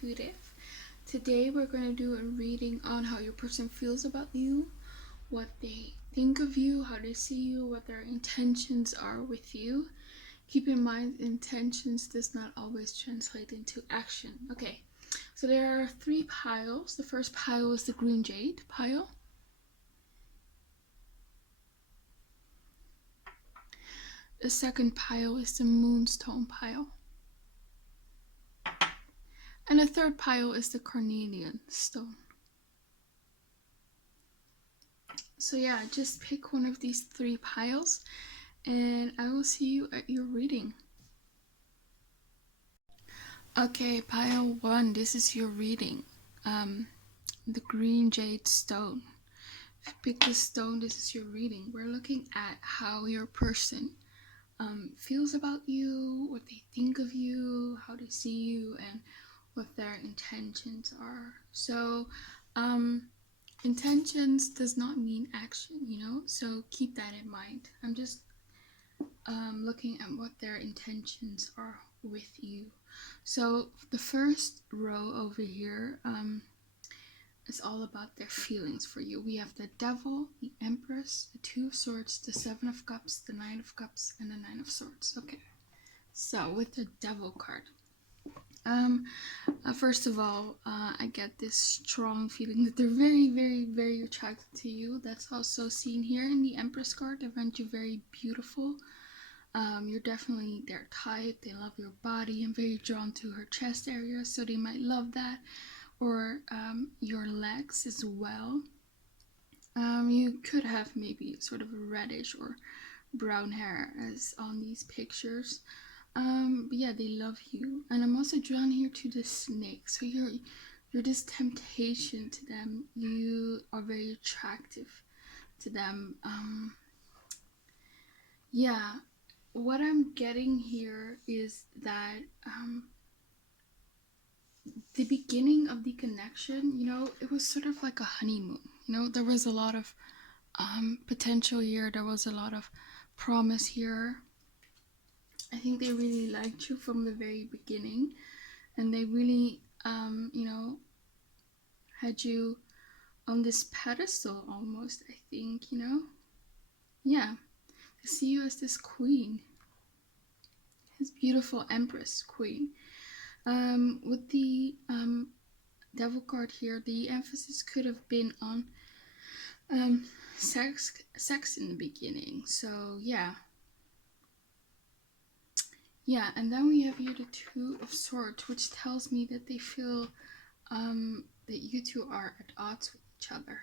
intuitive. Today we're going to do a reading on how your person feels about you, what they think of you, how they see you, what their intentions are with you. Keep in mind, intentions does not always translate into action. Okay, so there are 3 piles. The first pile is the green jade pile. The second pile is the moonstone pile. And the third pile is the Carnelian stone. So yeah, just pick one of these 3 piles and I will see you at your reading. Okay, pile 1, this is your reading. The green jade stone. If you pick this stone, this is your reading. We're looking at how your person feels about you, what they think of you, how they see you, and what their intentions are. So intentions does not mean action, so keep that in mind. I'm just looking at what their intentions are with you. So the first row over here is all about their feelings for you. We have the Devil, the Empress, the 2 of Swords, the 7 of Cups, the 9 of Cups, and the 9 of Swords. Okay, so with the Devil card, first of all, I get this strong feeling that they're very, very, very attracted to you. That's also seen here in the Empress card. They find you very beautiful. You're definitely their type. They love your body and very drawn to her chest area, so they might love that. Or your legs as well. You could have maybe sort of reddish or brown hair as on these pictures. But yeah, they love you. And I'm also drawn here to the snake. So you're this temptation to them. You are very attractive to them. Yeah, what I'm getting here is that the beginning of the connection, it was sort of like a honeymoon. There was a lot of potential here. There was a lot of promise here. I think they really liked you from the very beginning, and they really, had you on this pedestal almost, I think, Yeah, to see you as this queen, this beautiful Empress queen. With the Devil card here, the emphasis could have been on sex in the beginning. So yeah, and then we have here the 2 of Swords, which tells me that they feel that you two are at odds with each other,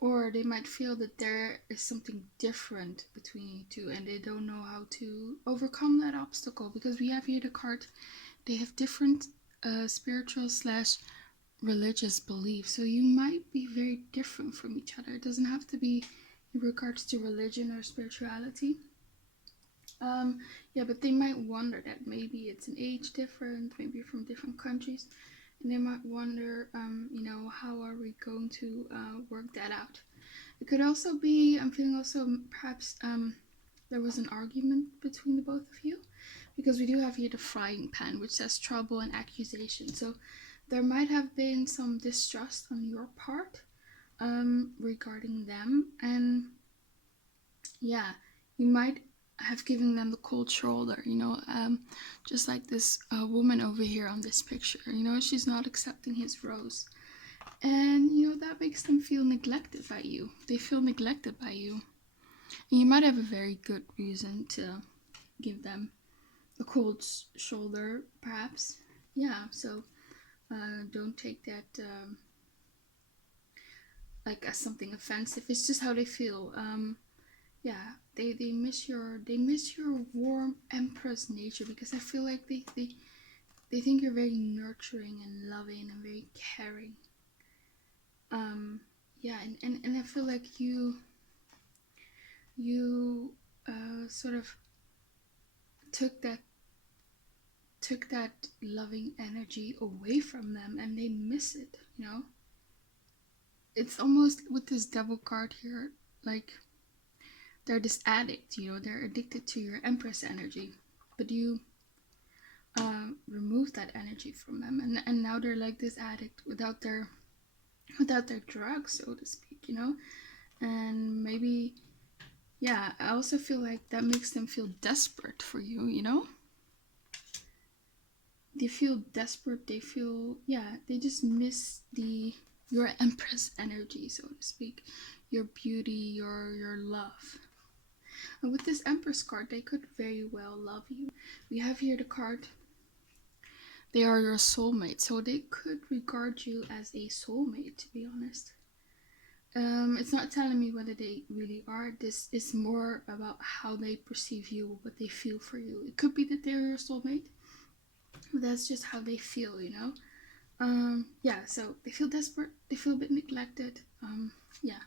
or they might feel that there is something different between you two and they don't know how to overcome that obstacle, because we have here the card, they have different spiritual / religious beliefs, so you might be very different from each other. It doesn't have to be in regards to religion or spirituality. Yeah, but they might wonder that maybe it's an age difference, maybe you're from different countries, and they might wonder, how are we going to work that out? It could also be, I'm feeling also perhaps there was an argument between the both of you, because we do have here the frying pan, which says trouble and accusation. So there might have been some distrust on your part regarding them, and yeah, you might have given them the cold shoulder, just like this woman over here on this picture. She's not accepting his rose, and that makes them feel neglected by you. They feel neglected by you, and you might have a very good reason to give them a cold shoulder, perhaps. Yeah, so don't take that like as something offensive. It's just how they feel. Yeah, they miss your warm Empress nature, because I feel like they think you're very nurturing and loving and very caring. Yeah, and I feel like you sort of took that loving energy away from them, and they miss it. It's almost with this Devil card here, like they're this addict. They're addicted to your Empress energy, but you removed that energy from them, and now they're like this addict without their drugs, so to speak, you know. And maybe, yeah, I also feel like that makes them feel desperate for you, you know. They feel desperate, they feel, yeah, they just miss the your empress energy, so to speak, your beauty, your love. And with this empress card, they could very well love you. We have here the card, they are your soulmate, so they could regard you as a soulmate, to be honest. It's not telling me whether they really are. This is more about how they perceive you, what they feel for you. It could be that they're your soulmate, but that's just how they feel, you know. Yeah, so they feel desperate, they feel a bit neglected. Yeah,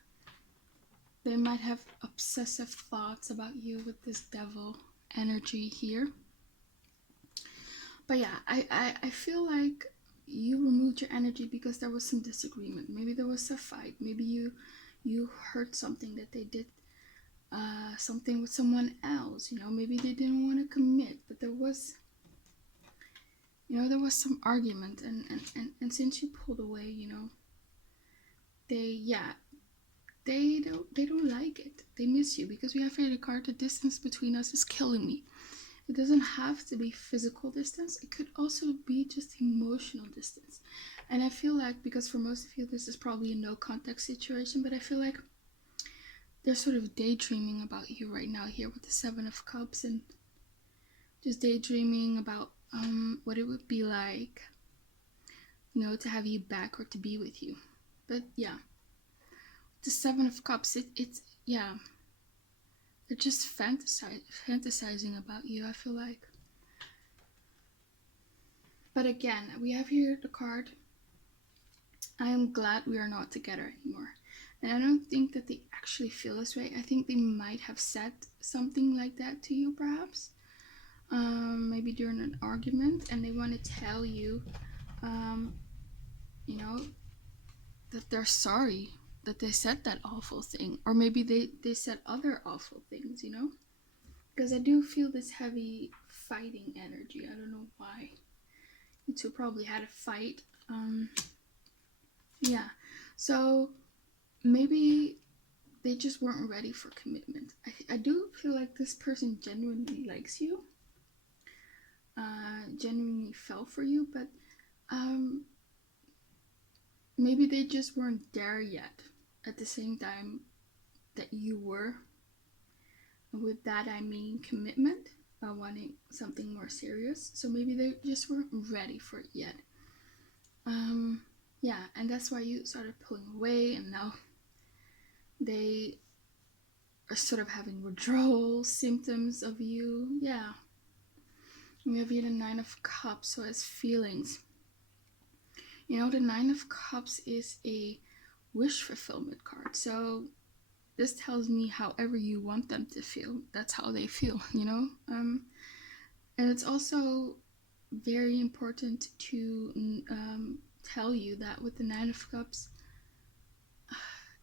they might have obsessive thoughts about you with this devil energy here. But yeah, I feel like you removed your energy because there was some disagreement. Maybe there was a fight. Maybe you heard something that they did, something with someone else. You know, maybe they didn't want to commit, but there was, you know, there was some argument, and since you pulled away, you know, they, yeah, they don't like it. They miss you because we have here the card, the distance between us is killing me. It doesn't have to be physical distance. It could also be just emotional distance. And I feel like, because for most of you this is probably a no contact situation, but I feel like they're sort of daydreaming about you right now here with the Seven of Cups, and just daydreaming about what it would be like, you know, to have you back or to be with you. But yeah, the Seven of Cups, it's, yeah, they're just fantasizing about you, I feel like. But again, we have here the card, I am glad we are not together anymore. And I don't think that they actually feel this way. I think they might have said something like that to you, perhaps. Maybe during an argument, and they want to tell you, you know, that they're sorry that they said that awful thing. Or maybe they said other awful things, you know? Because I do feel this heavy fighting energy. I don't know why. You two probably had a fight. Yeah. So maybe they just weren't ready for commitment. I do feel like this person genuinely likes you, genuinely fell for you, but maybe they just weren't there yet at the same time that you were. And with that, I mean commitment, wanting something more serious. So maybe they just weren't ready for it yet. Yeah, and that's why you started pulling away, and now they are sort of having withdrawal symptoms of you. Yeah. We have here the Nine of Cups, so as feelings. You know, the Nine of Cups is a wish fulfillment card. So this tells me however you want them to feel, that's how they feel, you know? And it's also very important to tell you that with the Nine of Cups,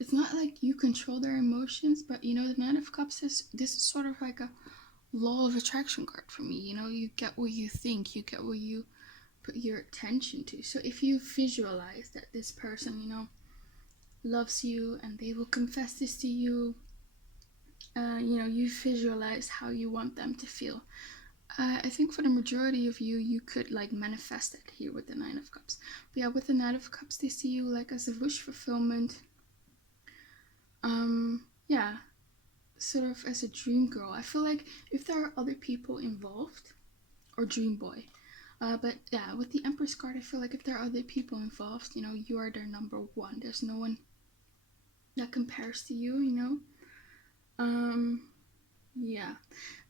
it's not like you control their emotions, but you know, the Nine of Cups is, this is sort of like a law of attraction card for me. You know, you get what you think, you get what you put your attention to. So if you visualize that this person, you know, loves you and they will confess this to you, you know, you visualize how you want them to feel. I think for the majority of you, you could like manifest it here with the Nine of Cups. But yeah, with the Nine of Cups, they see you like as a wish fulfillment. Yeah, sort of as a dream girl. I feel like if there are other people involved, or dream boy, but yeah, with the Empress card, I feel like if there are other people involved, you know, you are their number one. There's no one that compares to you, you know. Yeah,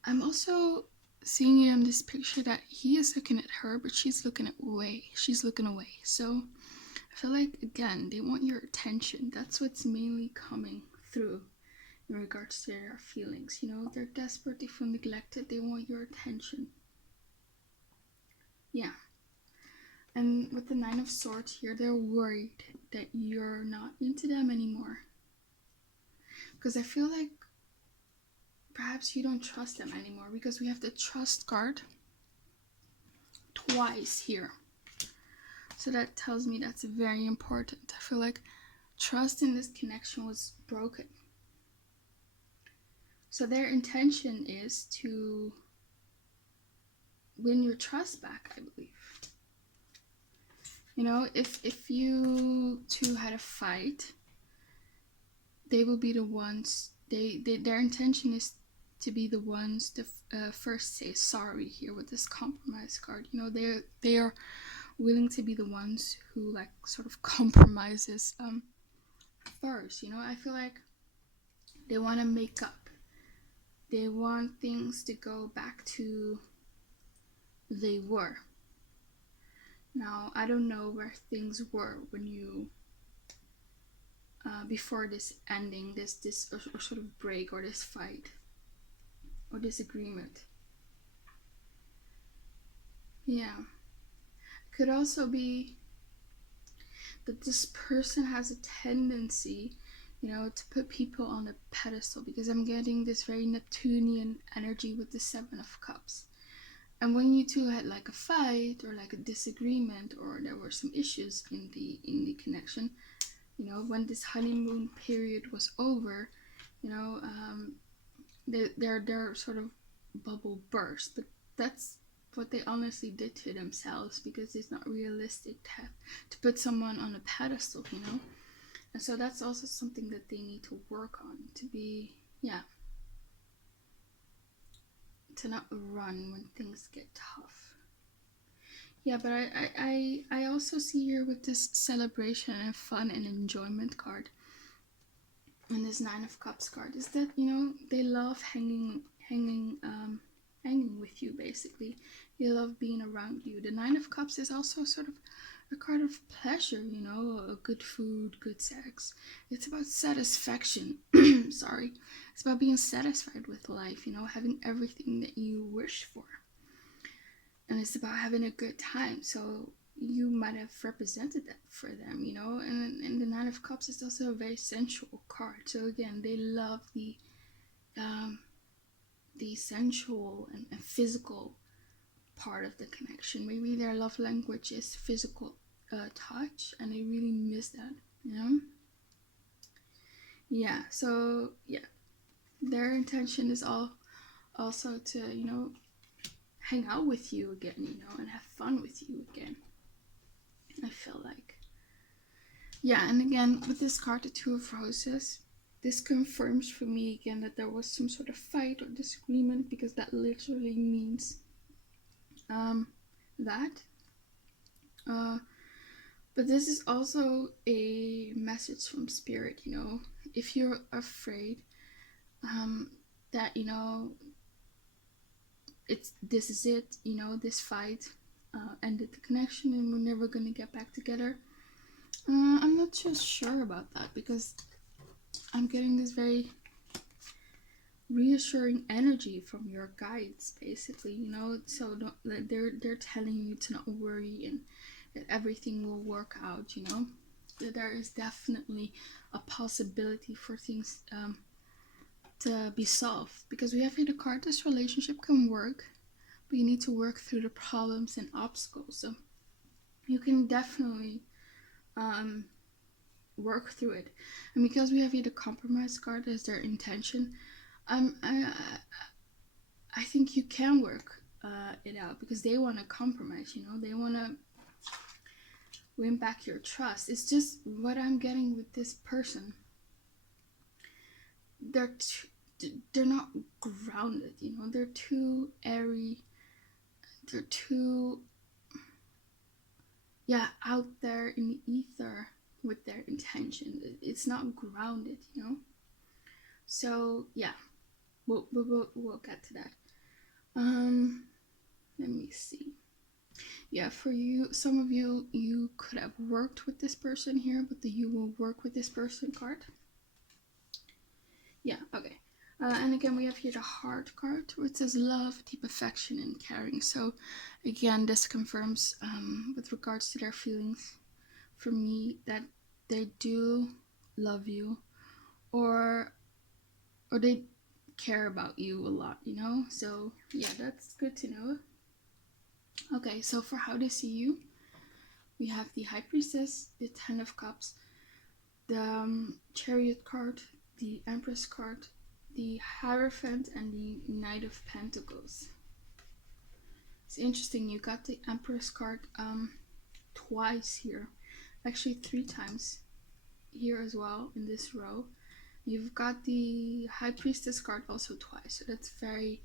I'm also seeing you in this picture that he is looking at her, but she's looking away. She's looking away. So I feel like, again, they want your attention. That's what's mainly coming through in regards to their feelings. You know, they're desperate, they feel neglected, they want your attention. Yeah. And with the Nine of Swords here, they're worried that you're not into them anymore. Because I feel like perhaps you don't trust them anymore, because we have the Trust card. twice here. So that tells me that's very important. I feel like trust in this connection was broken. So their intention is to win your trust back, I believe. You know, if you two had a fight, they will be the ones, their intention is to be the ones to first say sorry here with this compromise card. You know, they are willing to be the ones who like sort of compromises first. You know, I feel like they want to make up. They want things to go back to they were. Now, I don't know where things were when you before this ending, this or sort of break, or this fight or disagreement. Yeah, could also be that this person has a tendency, you know, to put people on a pedestal, because I'm getting this very Neptunian energy with the Seven of Cups. And when you two had like a fight or like a disagreement, or there were some issues in the connection, you know, when this honeymoon period was over, you know, their sort of bubble burst. But that's what they honestly did to themselves, because it's not realistic to put someone on a pedestal, you know. And so that's also something that they need to work on, to be, yeah, to not run when things get tough. Yeah, but I also see here with this celebration and fun and enjoyment card, and this Nine of Cups card, is that, you know, they love hanging with you, basically. They love being around you. The Nine of Cups is also sort of a card of pleasure, you know, good food, good sex. It's about satisfaction. Sorry. It's about being satisfied with life, you know, having everything that you wish for. And it's about having a good time. So you might have represented that for them, you know. And the Nine of Cups is also a very sensual card. So again, they love the sensual and physical part of the connection. Maybe their love language is physical touch, and they really miss that, you know. Yeah, so yeah, their intention is also to, you know, hang out with you again, you know, and have fun with you again, I feel like. Yeah, and again, with this card, the Two of Roses, this confirms for me again that there was some sort of fight or disagreement, because that literally means that. But this is also a message from Spirit, you know. If you're afraid that, you know, this is it, you know, this fight ended the connection and we're never gonna get back together, I'm not just sure about that, because I'm getting this very reassuring energy from your guides, basically, you know. So they're telling you to not worry, and that everything will work out, you know. That there is definitely a possibility for things to be solved, because we have here the card, this relationship can work, but you need to work through the problems and obstacles. So you can definitely work through it. And because we have here the compromise card as their intention, I think you can work it out, because they want to compromise, you know. They want to win back your trust. It's just what I'm getting with this person. They're not grounded, you know. They're too airy. They're too, yeah, out there in the ether with their intention. It's not grounded, you know. So yeah, we'll get to that. Let me see. Yeah, for you, some of you could have worked with this person here, but the you will work with this person card. Yeah, okay. And again, we have here the heart card, which says love, deep affection, and caring. So again, this confirms with regards to their feelings for me, that they do love you, or they care about you a lot, you know. So yeah, that's good to know. Okay, so for how they see you, we have the High Priestess, the Ten of Cups, the Chariot card, the Empress card, the Hierophant, and the Knight of Pentacles. It's interesting, you got the Empress card twice here, actually 3 times here as well in this row. You've got the High Priestess card also twice, so that's very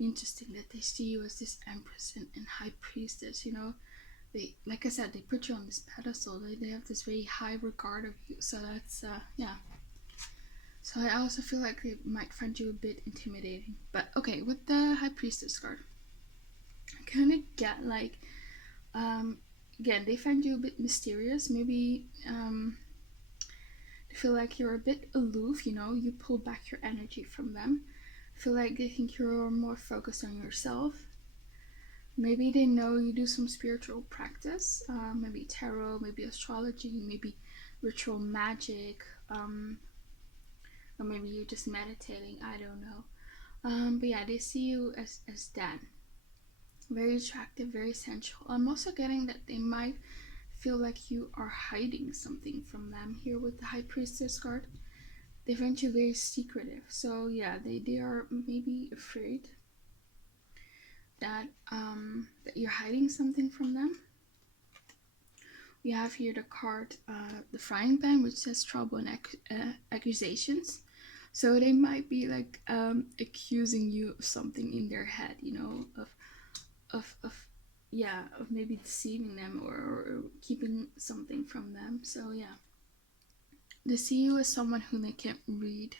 interesting that they see you as this Empress and High Priestess. You know, they, like I said, they put you on this pedestal. They have this very high regard of you. So that's yeah. So I also feel like they might find you a bit intimidating. But okay, with the High Priestess card, I kind of get like again, they find you a bit mysterious. Maybe they feel like you're a bit aloof. You know, you pull back your energy from them. I feel like they think you're more focused on yourself. Maybe they know you do some spiritual practice, maybe tarot, maybe astrology, maybe ritual magic, or maybe you're just meditating. I don't know. But yeah, they see you as that. Very attractive, very sensual. I'm also getting that they might feel like you are hiding something from them here with the High Priestess card. They find you very secretive. So yeah, they are maybe afraid that you're hiding something from them. We have here the card, the frying pan, which says trouble and accusations. So they might be like accusing you of something in their head, you know, of yeah, of maybe deceiving them or keeping something from them. So yeah, they see you as someone who they can't read,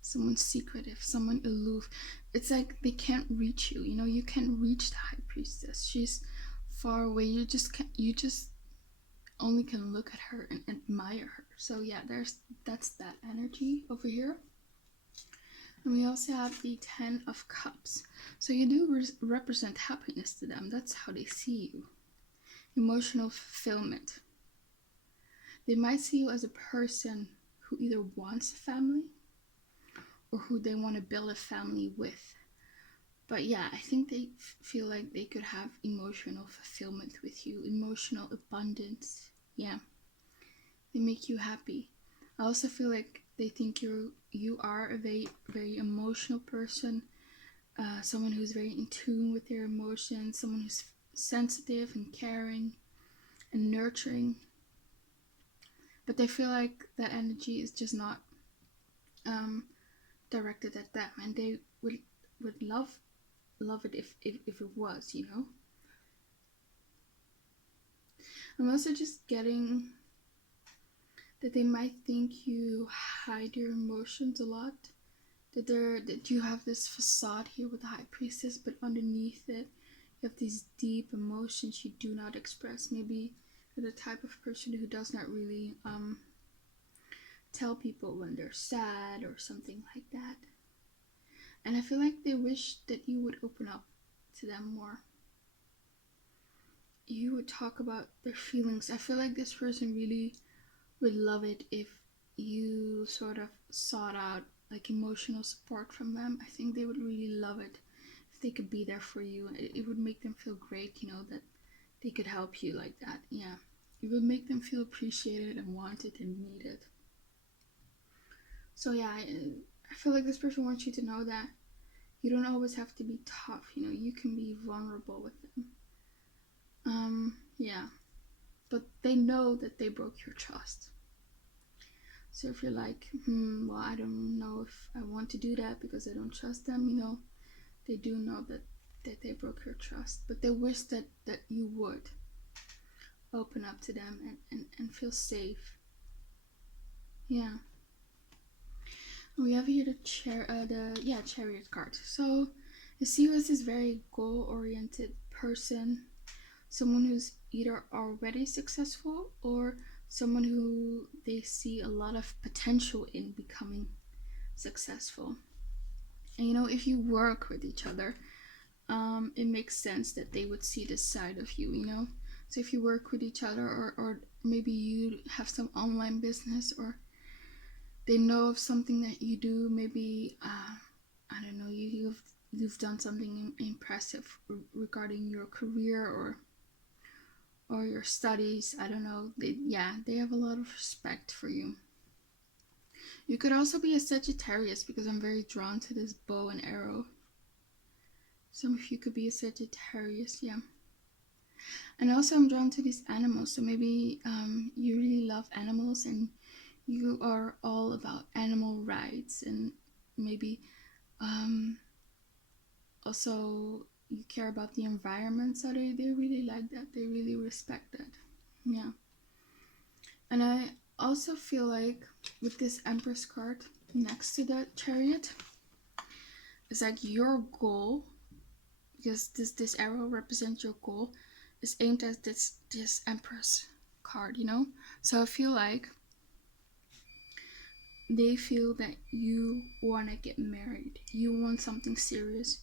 someone secretive, someone aloof. It's like they can't reach you. You know, you can't reach the High Priestess. She's far away. You just can't. You just only can look at her and admire her. So yeah, that's that energy over here. And we also have the Ten of Cups. So you do represent happiness to them. That's how they see you. Emotional fulfillment. They might see you as a person who either wants a family or who they want to build a family with. But yeah, I think they feel like they could have emotional fulfillment with you, emotional abundance. Yeah, they make you happy. I also feel like they think you are a very emotional person, someone who's very in tune with their emotions, someone who's sensitive and caring and nurturing. But they feel like that energy is just not directed at them, and they would love it if it was, you know. I'm also just getting that they might think you hide your emotions a lot, that you have this facade here with the High Priestess, but underneath it you have these deep emotions you do not express. Maybe you're the type of person who does not really tell people when they're sad or something like that. And I feel like they wish that you would open up to them more. You would talk about their feelings. I feel like this person really would love it if you sort of sought out like emotional support from them. I think they would really love it if they could be there for you. It would make them feel great, you know, that they could help you like that. Yeah, it would make them feel appreciated and wanted and needed. So yeah, I feel like this person wants you to know that you don't always have to be tough. You know, you can be vulnerable with them. Yeah, but they know that they broke your trust. So if you're like, well, I don't know if I want to do that because I don't trust them, you know, they do know that they broke your trust, but they wish that you would open up to them and feel safe. Yeah. We have here the Chariot card. So you see you as this very goal-oriented person, someone who's either already successful or someone who they see a lot of potential in becoming successful. And you know, if you work with each other, it makes sense that they would see this side of you, you know. So if you work with each other, or maybe you have some online business, or they know of something that you do, maybe I don't know, you have you've done something impressive regarding your career or your studies. I don't know. They have a lot of respect for you. You could also be a Sagittarius, because I'm very drawn to this bow and arrow. Some of you could be a Sagittarius, yeah. And also I'm drawn to these animals, so maybe you really love animals and you are all about animal rights, and maybe also you care about the environment, so they really like that. They really respect that. Yeah. And I also feel like with this Empress card next to the Chariot, it's like your goal, because this arrow represents your goal, is aimed at this Empress card, you know? So I feel like they feel that you want to get married, you want something serious,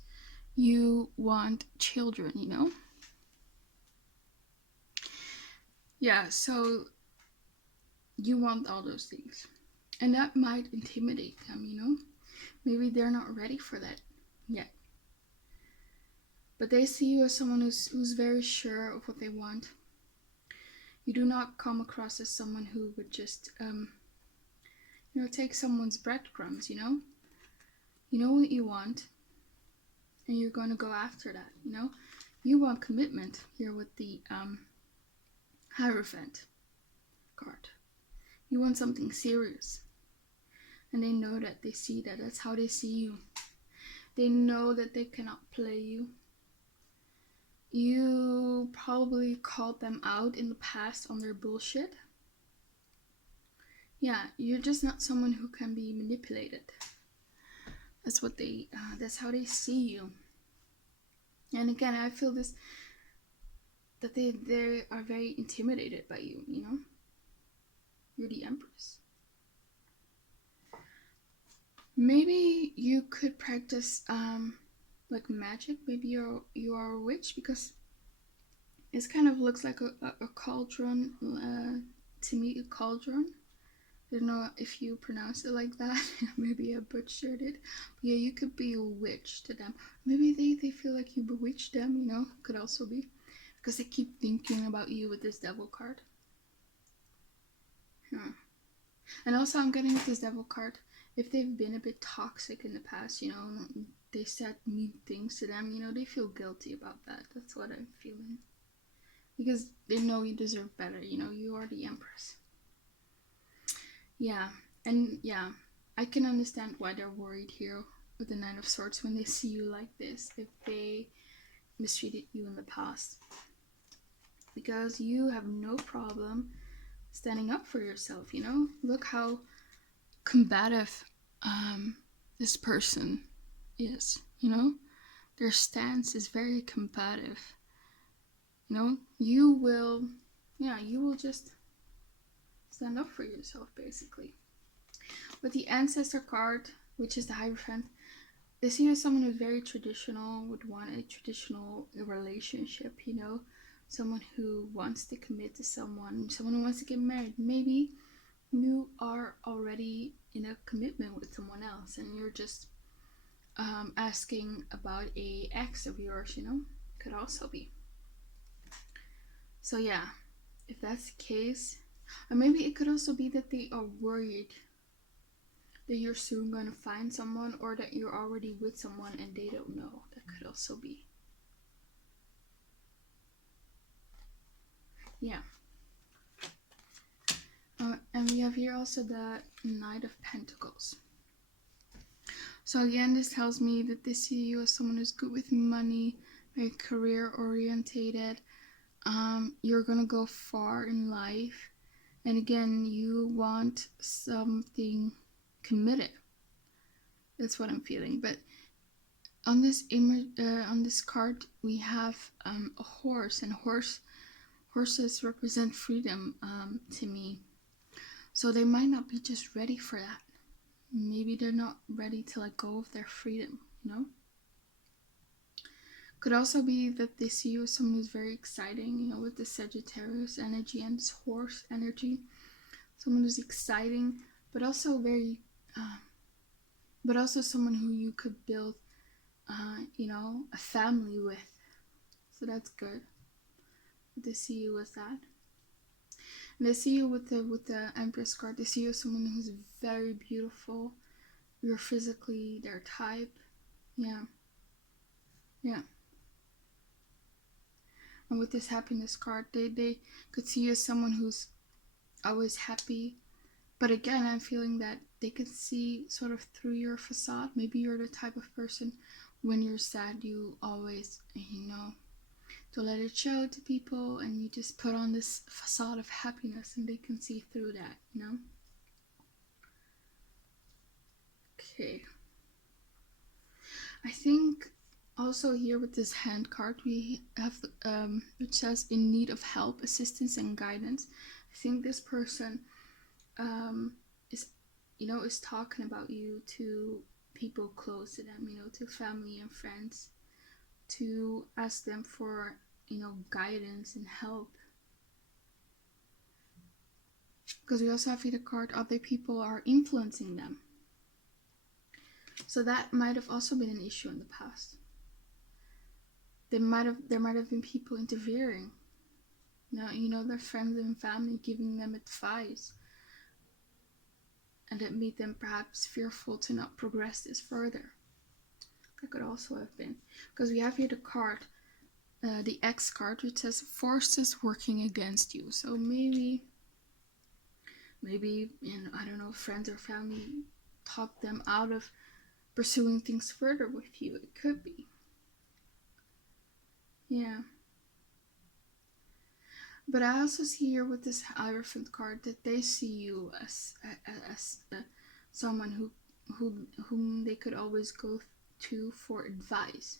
you want children, you know? Yeah, so you want all those things. And that might intimidate them, you know? Maybe they're not ready for that yet. But they see you as someone who's very sure of what they want. You do not come across as someone who would just, take someone's breadcrumbs, you know? You know what you want, and you're going to go after that, you know? You want commitment here with the Hierophant card. You want something serious. And they know that, they see that. That's how they see you. They know that they cannot play you. You probably called them out in the past on their bullshit. Yeah, you're just not someone who can be manipulated. That's what that's how they see you. And again, I feel this, that they are very intimidated by you, you know? You're the Empress. Maybe you could practice like magic. Maybe you are a witch, because it kind of looks like a cauldron, to me, a cauldron. I don't know if you pronounce it like that. Maybe I butchered it. But yeah, you could be a witch to them. Maybe they feel like you bewitched them, you know? Could also be. Because they keep thinking about you with this Devil card. Yeah. And also I'm getting with this Devil card, if they've been a bit toxic in the past, you know, they said mean things to them, you know, they feel guilty about that. That's what I'm feeling. Because they know you deserve better, you know, you are the Empress. Yeah, and yeah, I can understand why they're worried here with the Nine of Swords when they see you like this, if they mistreated you in the past. Because you have no problem standing up for yourself, you know? Look how combative this person is, you know? Their stance is very combative. You know, you will just stand up for yourself, basically. With the Ancestor card, which is the Hierophant, they see you as someone who's very traditional, would want a traditional relationship, you know? Someone who wants to commit to someone who wants to get married. Maybe you are already in a commitment with someone else and you're just asking about a ex of yours, you know? Could also be. So yeah, if that's the case, or maybe it could also be that they are worried that you're soon going to find someone, or that you're already with someone and they don't know. That could also be. Yeah. And we have here also the Knight of Pentacles. So again, this tells me that they see you as someone who's good with money, very career orientated. You're gonna go far in life, and again, you want something committed. That's what I'm feeling. But on this image, on this card, we have a horse, and horses represent freedom to me. So they might not be just ready for that. Maybe they're not ready to let go of their freedom, you know? Could also be that they see you as someone who's very exciting, you know, with the Sagittarius energy and this horse energy. Someone who's exciting, but also very, but also someone who you could build you know, a family with. So that's good. They see you as that. And they see you with the Empress card. They see you as someone who's very beautiful. You're physically their type. Yeah. Yeah. And with this happiness card, they could see you as someone who's always happy. But again, I'm feeling that they could see sort of through your facade. Maybe you're the type of person, when you're sad, you always, you know, to let it show to people, and you just put on this facade of happiness, and they can see through that, you know. Okay. I think also here with this hand card we have which says in need of help, assistance, and guidance. I think this person is, you know, is talking about you to people close to them, you know, to family and friends, to ask them for, you know, guidance and help. Because we also have here the card other people are influencing them. So that might have also been an issue in the past. There might have been people interfering. You know, their friends and family giving them advice, and it made them perhaps fearful to not progress this further. That could also have been, because we have here the card, the X card, which says forces working against you. So maybe, you know, I don't know, friends or family talk them out of pursuing things further with you. It could be. Yeah. But I also see here with this Hierophant card that they see you as someone whom they could always go to for advice,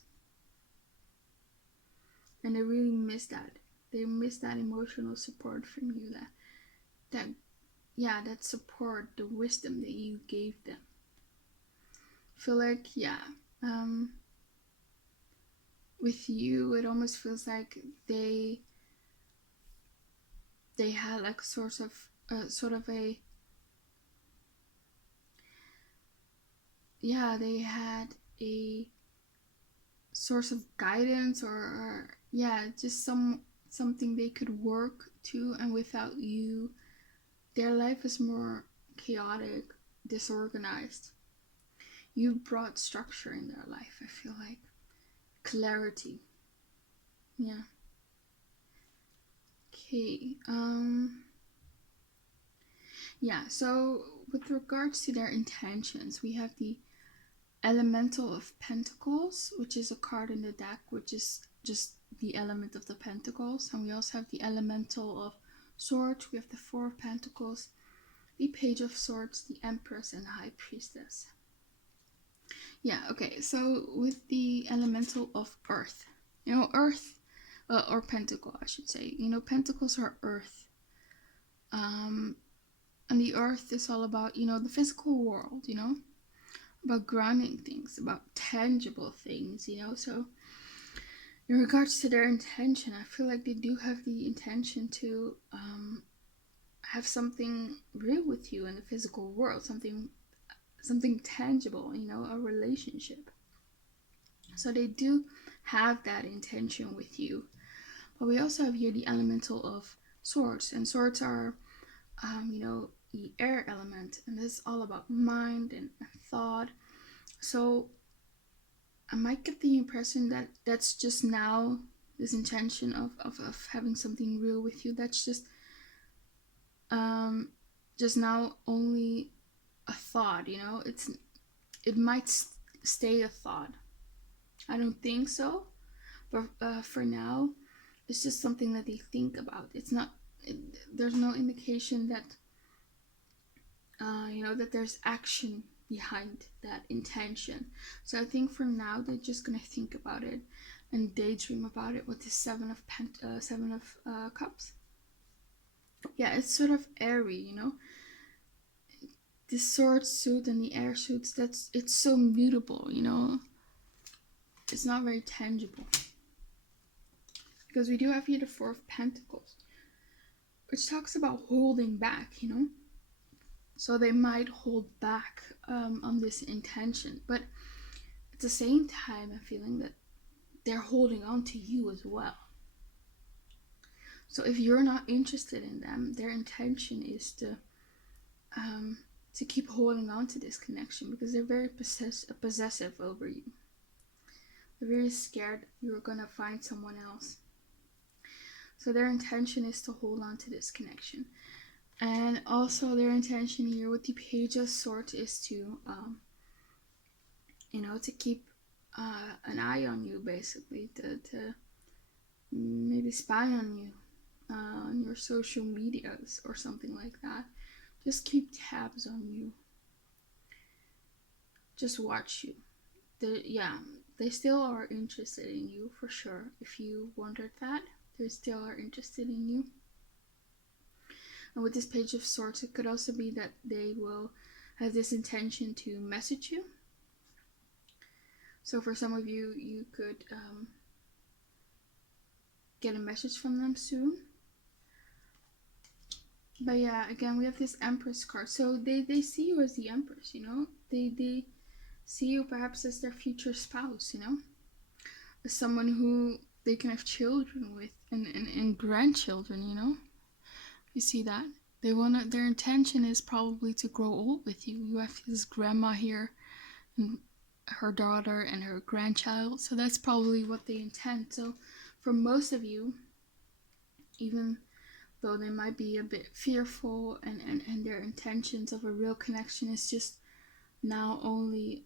and they really miss that. They miss that emotional support from you. That support, the wisdom that you gave them. I feel like with you, it almost feels like they had like sort of a they had a source of guidance, or just something they could work to, and without you their life is more chaotic, disorganized. You brought structure in their life, I feel like, clarity. Yeah. Okay. Yeah, so with regards to their intentions, we have the Elemental of Pentacles, which is a card in the deck, which is just the element of the Pentacles. And we also have the Elemental of Swords. We have the Four of Pentacles, the Page of Swords, the Empress, and the High Priestess. Yeah, okay, so with the Elemental of Earth, you know, Earth, or Pentacle, I should say. You know, Pentacles are Earth. And the Earth is all about, you know, the physical world, you know, about grounding things, about tangible things, you know. So in regards to their intention, I feel like they do have the intention to have something real with you in the physical world, something tangible, you know, a relationship. So they do have that intention with you. But we also have here the Elemental of Swords, and swords are you know, the air element, and this is all about mind and thought. So I might get the impression that that's just now this intention of having something real with you, that's just now only a thought, you know. It might stay a thought. I don't think so, but for now it's just something that they think about. It's not, there's no indication that you know, that there's action behind that intention. So I think for now they're just gonna think about it and daydream about it with the Seven of Cups. Yeah, it's sort of airy, you know. The sword suit and the air suits, it's so mutable, you know. It's not very tangible. Because we do have here the Four of Pentacles, which talks about holding back, you know. So they might hold back on this intention, but at the same time, I'm feeling that they're holding on to you as well. So if you're not interested in them, their intention is to keep holding on to this connection, because they're very possessive over you. They're very scared you're gonna find someone else. So their intention is to hold on to this connection. And also their intention here with the Page of Swords is to, to keep an eye on you, basically, to maybe spy on you, on your social medias or something like that. Just keep tabs on you. Just watch you. They still are interested in you, for sure. If you wondered that, they still are interested in you. And with this Page of Swords, it could also be that they will have this intention to message you. So for some of you, you could get a message from them soon. But yeah, again, we have this Empress card. So they see you as the Empress, They see you perhaps as their future spouse, as someone who they can have children with and grandchildren, You see that? Their intention is probably to grow old with you. You have this grandma here and her daughter and her grandchild. So that's probably what they intend. So for most of you, even though they might be a bit fearful and their intentions of a real connection is just now only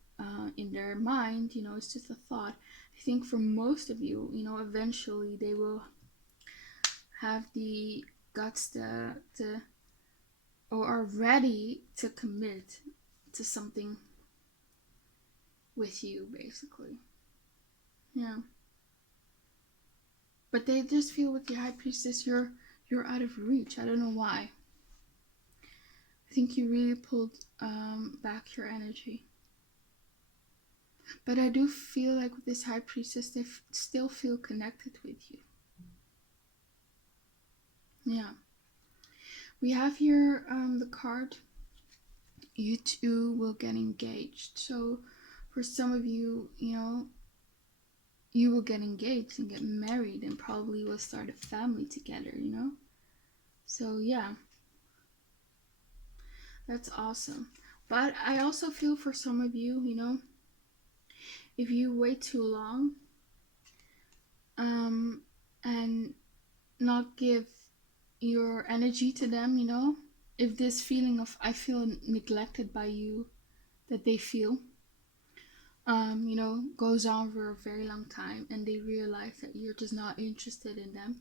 in their mind, it's just a thought. I think for most of you, eventually they will have the guts to or are ready to commit to something with you, basically. Yeah. But they just feel with the High Priestess, you're out of reach. I don't know why. I think you really pulled back your energy. But I do feel like with this High Priestess, they still feel connected with you. Yeah. We have here the card, you two will get engaged. So for some of you, you will get engaged and get married and probably will start a family together, So yeah, that's awesome. But I also feel for some of you, if you wait too long and not give your energy to them, if this feeling of I feel neglected by you that they feel, goes on for a very long time and they realize that you're just not interested in them,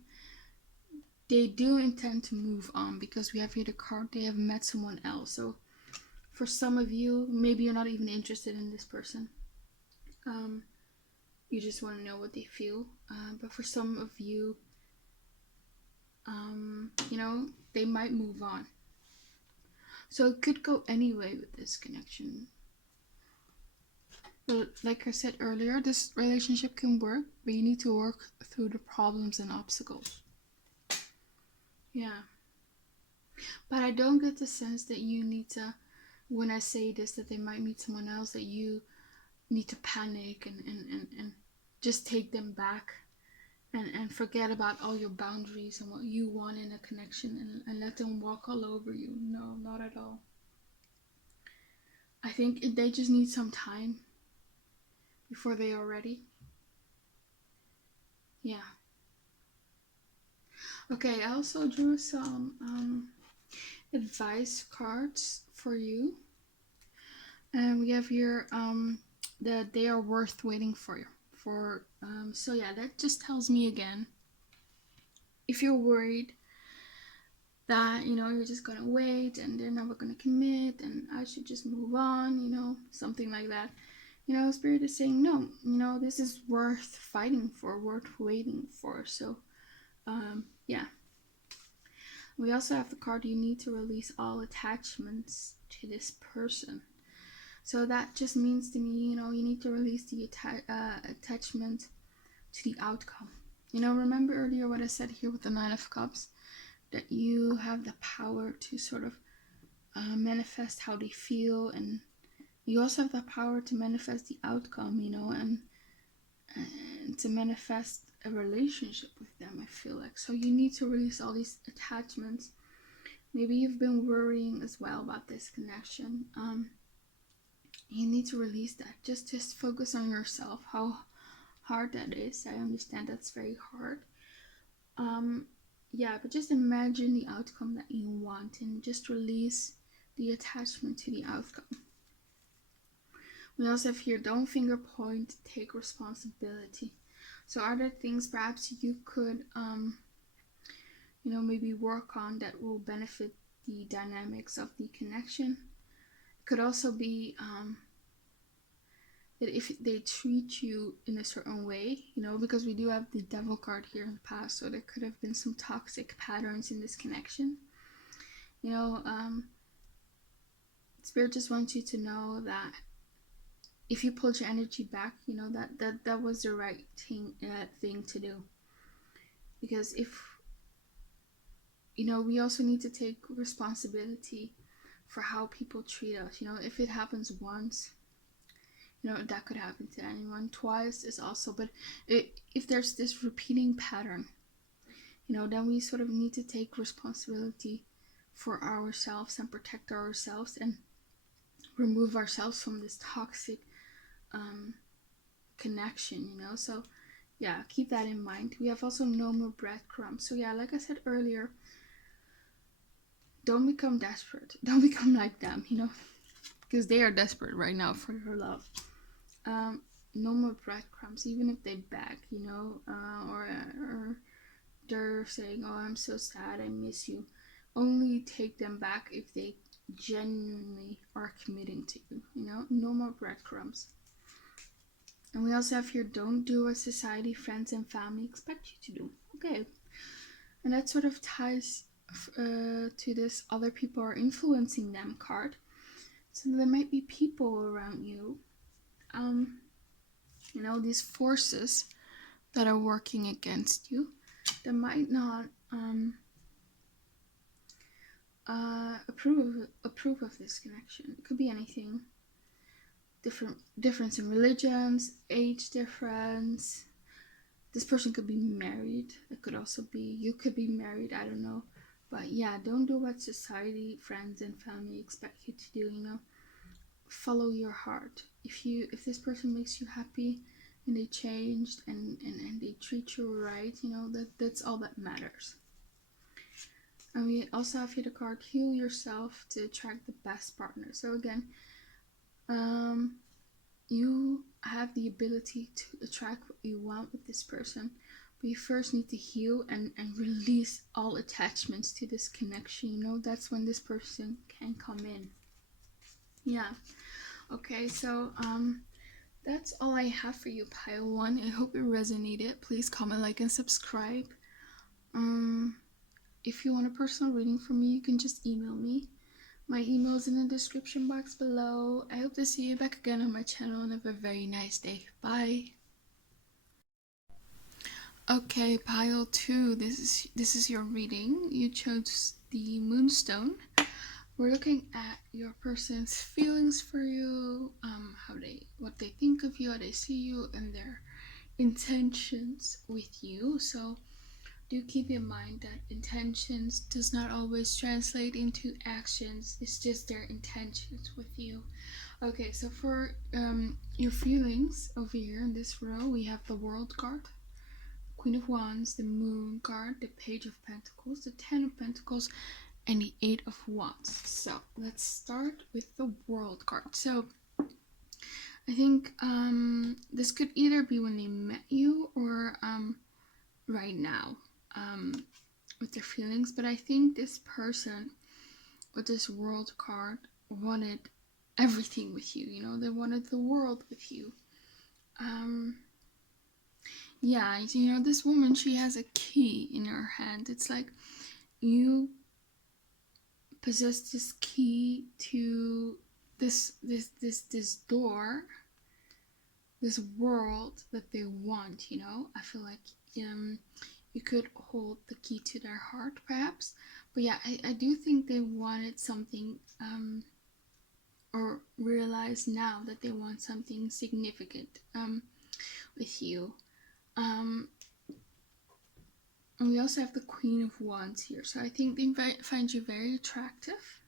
they do intend to move on, because we have here the card, they have met someone else. So for some of you, maybe you're not even interested in this person. You just want to know what they feel. But for some of you, they might move on. So it could go anyway with this connection. But like I said earlier, this relationship can work, but you need to work through the problems and obstacles. Yeah. But I don't get the sense that you need to, when I say this, that they might meet someone else, that you need to panic and just take them back and forget about all your boundaries and what you want in a connection and let them walk all over you. No, not at all. I think they just need some time before they are ready. Yeah. Okay, I also drew some advice cards for you. And we have here that they are worth waiting for you. So yeah, that just tells me again, if you're worried that you're just gonna wait and they're never gonna commit and I should just move on, something like that, Spirit is saying no, this is worth fighting for, worth waiting for. So yeah. We also have the card, you need to release all attachments to this person. So that just means to me, you need to release the attachment to the outcome. Remember earlier what I said here with the Nine of Cups, that you have the power to sort of manifest how they feel and you also have the power to manifest the outcome, and to manifest a relationship with them, I feel like. So you need to release all these attachments. Maybe you've been worrying as well about this connection. You need to release that. Just focus on yourself. How hard that is. I understand that's very hard. Yeah, but just imagine the outcome that you want and just release the attachment to the outcome. We also have here, don't finger point, take responsibility. So are there things perhaps you could maybe work on that will benefit the dynamics of the connection? It could also be that if they treat you in a certain way, because we do have the devil card here in the past, so there could have been some toxic patterns in this connection. Spirit just wants you to know that if you pulled your energy back, that was the right thing to do. Because if we also need to take responsibility for how people treat us. If it happens once, that could happen to anyone. Twice is also, but if there's this repeating pattern, then we sort of need to take responsibility for ourselves and protect ourselves and remove ourselves from this toxic connection, so yeah, keep that in mind. We have also no more breadcrumbs. So yeah, like I said earlier, don't become desperate. Don't become like them, because they are desperate right now for your love. No more breadcrumbs, even if they beg, or they're saying, oh, I'm so sad, I miss you. Only take them back if they genuinely are committing to you, no more breadcrumbs. And we also have here, don't do what society, friends, and family expect you to do. Okay. And that sort of ties to this other people are influencing them card. So there might be people around you, these forces that are working against you that might not approve of this connection. It could be anything. Difference in religions, age difference. This person could be married. It could also be you could be married. I don't know. But yeah, don't do what society, friends, and family expect you to do. Follow your heart. If this person makes you happy and they changed and they treat you right, that's all that matters. And we also have here the card, heal yourself to attract the best partner. So again, you have the ability to attract what you want with this person, but you first need to heal and release all attachments to this connection. That's when this person can come in. Yeah. Okay, so that's all I have for you, Pile 1. I hope it resonated. Please comment, like, and subscribe. If you want a personal reading from me, you can just email me. My email is in the description box below. I hope to see you back again on my channel and have a very nice day. Bye. Okay, Pile 2, this is your reading. You chose the Moonstone. We're looking at your person's feelings for you, what they think of you, how they see you, and their intentions with you. So do keep in mind that intentions does not always translate into actions. It's just their intentions with you. Okay, so for your feelings over here in this row, we have the World card, Queen of Wands, the Moon card, the Page of Pentacles, the Ten of Pentacles, and the Eight of Wands. So let's start with the World card. So I think this could either be when they met you or right now with their feelings. But I think this person with this World card wanted everything with you. They wanted the world with you. Yeah, this woman, she has a key in her hand. It's like you possess this key to this door, this world that they want. I feel like you could hold the key to their heart perhaps, but yeah, I do think they wanted something or realize now that they want something significant with you. And we also have the Queen of Wands here, so I think they find you very attractive.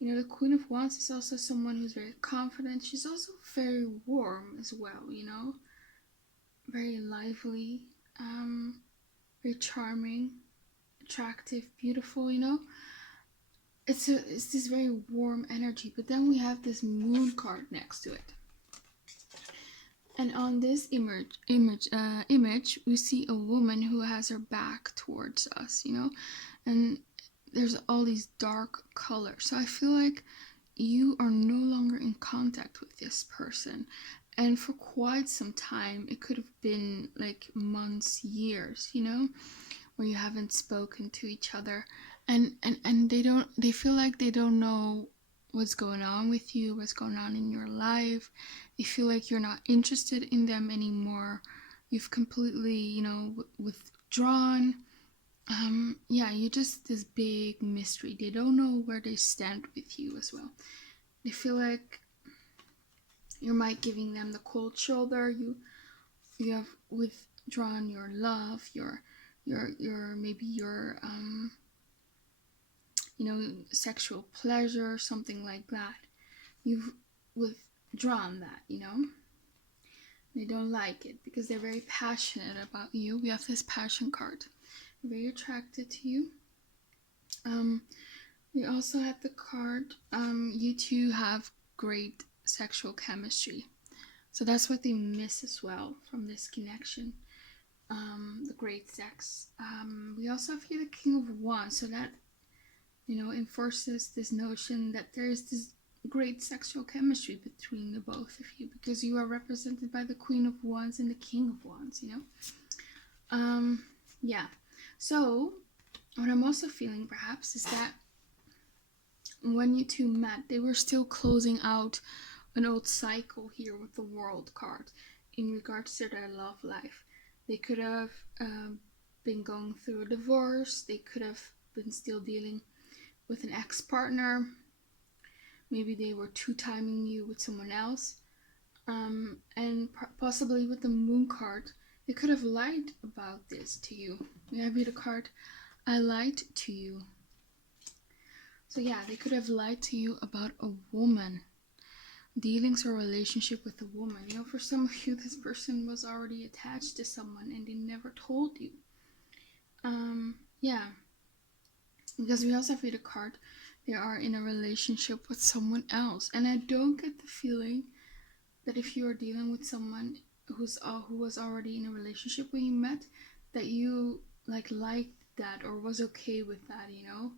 You know, the Queen of Wands is also someone who's very confident. She's also very warm as well, you know, very lively, very charming, attractive, beautiful, you know. It's this very warm energy. But then we have this Moon card next to it. And on this image, we see a woman who has her back towards us, you know, and there's all these dark colors. So I feel like you are no longer in contact with this person. And for quite some time, it could have been like months, years, you know, where you haven't spoken to each other. And they feel like they don't know what's going on with you, what's going on in your life. They feel like you're not interested in them anymore. You've completely, you know, withdrawn. Yeah, you're just this big mystery. They don't know where they stand with you as well. They feel like you might giving them the cold shoulder. You have withdrawn your love, your maybe your you know, sexual pleasure, something like that. You've withdrawn that, you know. They don't like it because they're very passionate about you. We have this passion card. They're very attracted to you. We also have the card, you two have great sexual chemistry. So that's what they miss as well from this connection. The great sex. We also have here the King of Wands, so that, you know, enforces this notion that there is this great sexual chemistry between the both of you, because you are represented by the Queen of Wands and the King of Wands, you know. Yeah. So what I'm also feeling perhaps is that when you two met, they were still closing out an old cycle here with the World card in regards to their love life. They could have been going through a divorce. They could have been still dealing with an ex-partner. Maybe they were two-timing you with someone else. And possibly with the Moon card, they could have lied about this to you. We have here the card, I lied to you. So yeah, they could have lied to you about a woman. Dealings or relationship with a woman. You know, for some of you, this person was already attached to someone and they never told you. Yeah. Because we also have here the card, they are in a relationship with someone else. And I don't get the feeling that if you are dealing with someone who was already in a relationship when you met, that you liked that or was okay with that, you know.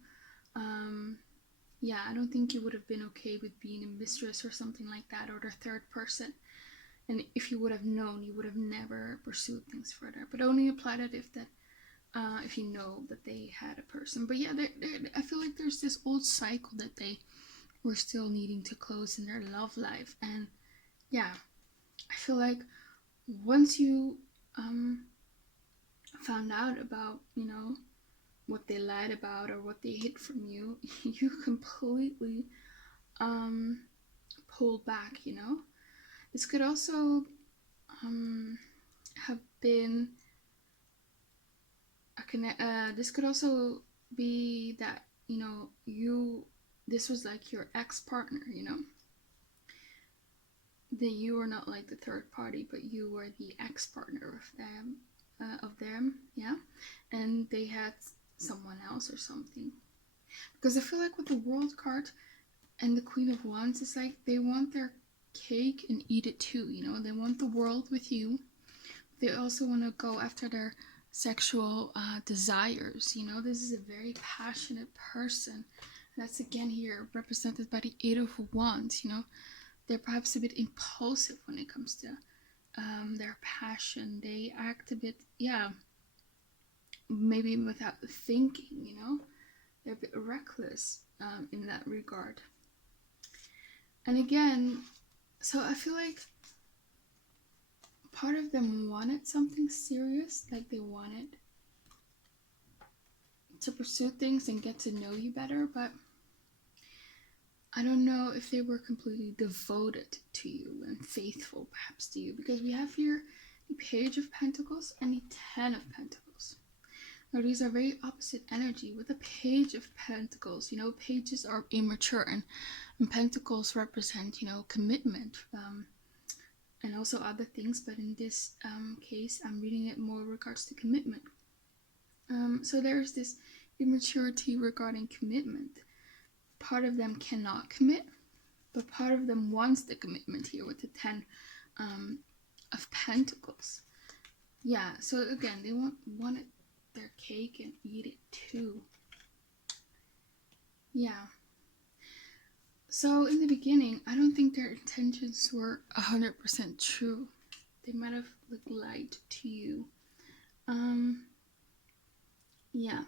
Yeah, I don't think you would have been okay with being a mistress or something like that, or the third person. And if you would have known, you would have never pursued things further. But only apply that if you know that they had a person. But yeah, I feel like there's this old cycle that they were still needing to close in their love life. And yeah, I feel like once you found out about, you know, what they lied about or what they hid from you, you completely pulled back, you know. This could also have been this could also be that, you know, this was like your ex-partner, you know, that you were not like the third party, but you were the ex-partner of them, yeah, and they had someone else or something. Because I feel like with the World card and the Queen of Wands, it's like they want their cake and eat it too, you know. They want the world with you. They also want to go after their sexual desires, you know. This is a very passionate person. That's again here represented by the Eight of Wands, you know. They're perhaps a bit impulsive when it comes to their passion. They act a bit, yeah, maybe without thinking, you know. They're a bit reckless in that regard. And again, so I feel like part of them wanted something serious, like they wanted to pursue things and get to know you better, but I don't know if they were completely devoted to you and faithful perhaps to you, because we have here the Page of Pentacles and the Ten of Pentacles. Now these are very opposite energy. With the Page of Pentacles, you know, pages are immature, and pentacles represent, you know, commitment, and also other things, but in this case I'm reading it more regards to commitment. So there's this immaturity regarding commitment. Part of them cannot commit, but part of them wants the commitment here with the Ten of Pentacles. Yeah, so again, they wanted their cake and eat it too. Yeah. So in the beginning, I don't think their intentions were 100% true. They might have lied to you. Yeah.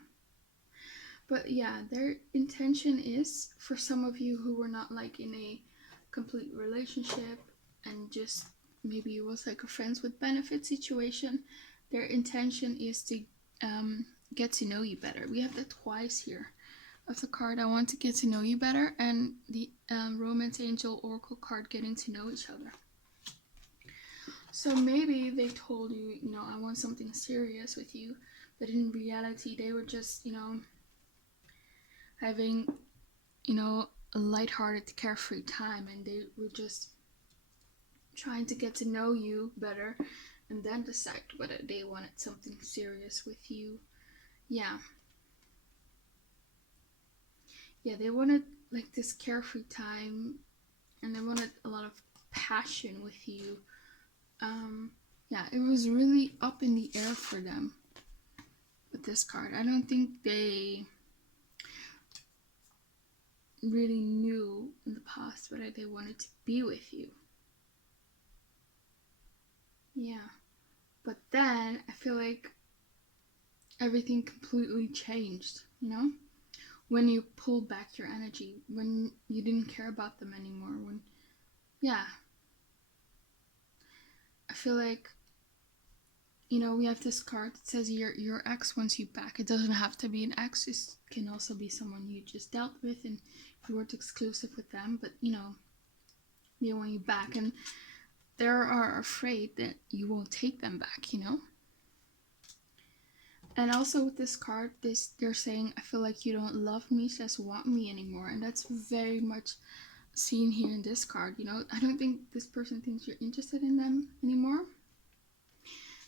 But yeah, their intention is, for some of you who were not like in a complete relationship and just maybe it was like a friends with benefits situation, their intention is to get to know you better. We have that twice here of the card, I want to get to know you better, and the Romance Angel Oracle card, getting to know each other. So maybe they told you, you know, I want something serious with you, but in reality they were just, you know, having, you know, a lighthearted, carefree time, and they were just trying to get to know you better and then decide whether they wanted something serious with you. Yeah, they wanted like this carefree time, and they wanted a lot of passion with you. Yeah, it was really up in the air for them with this card. I don't think they really knew in the past whether they wanted to be with you. Yeah, but then I feel like everything completely changed, you know, when you pulled back your energy, when you didn't care about them anymore, when, yeah, I feel like, you know, we have this card that says your ex wants you back. It doesn't have to be an ex, it can also be someone you just dealt with and you weren't exclusive with them, but you know, they want you back, and they are afraid that you won't take them back, you know. And also with this card, they're saying, I feel like you don't love me, just want me anymore, and that's very much seen here in this card. You know, I don't think this person thinks you're interested in them anymore.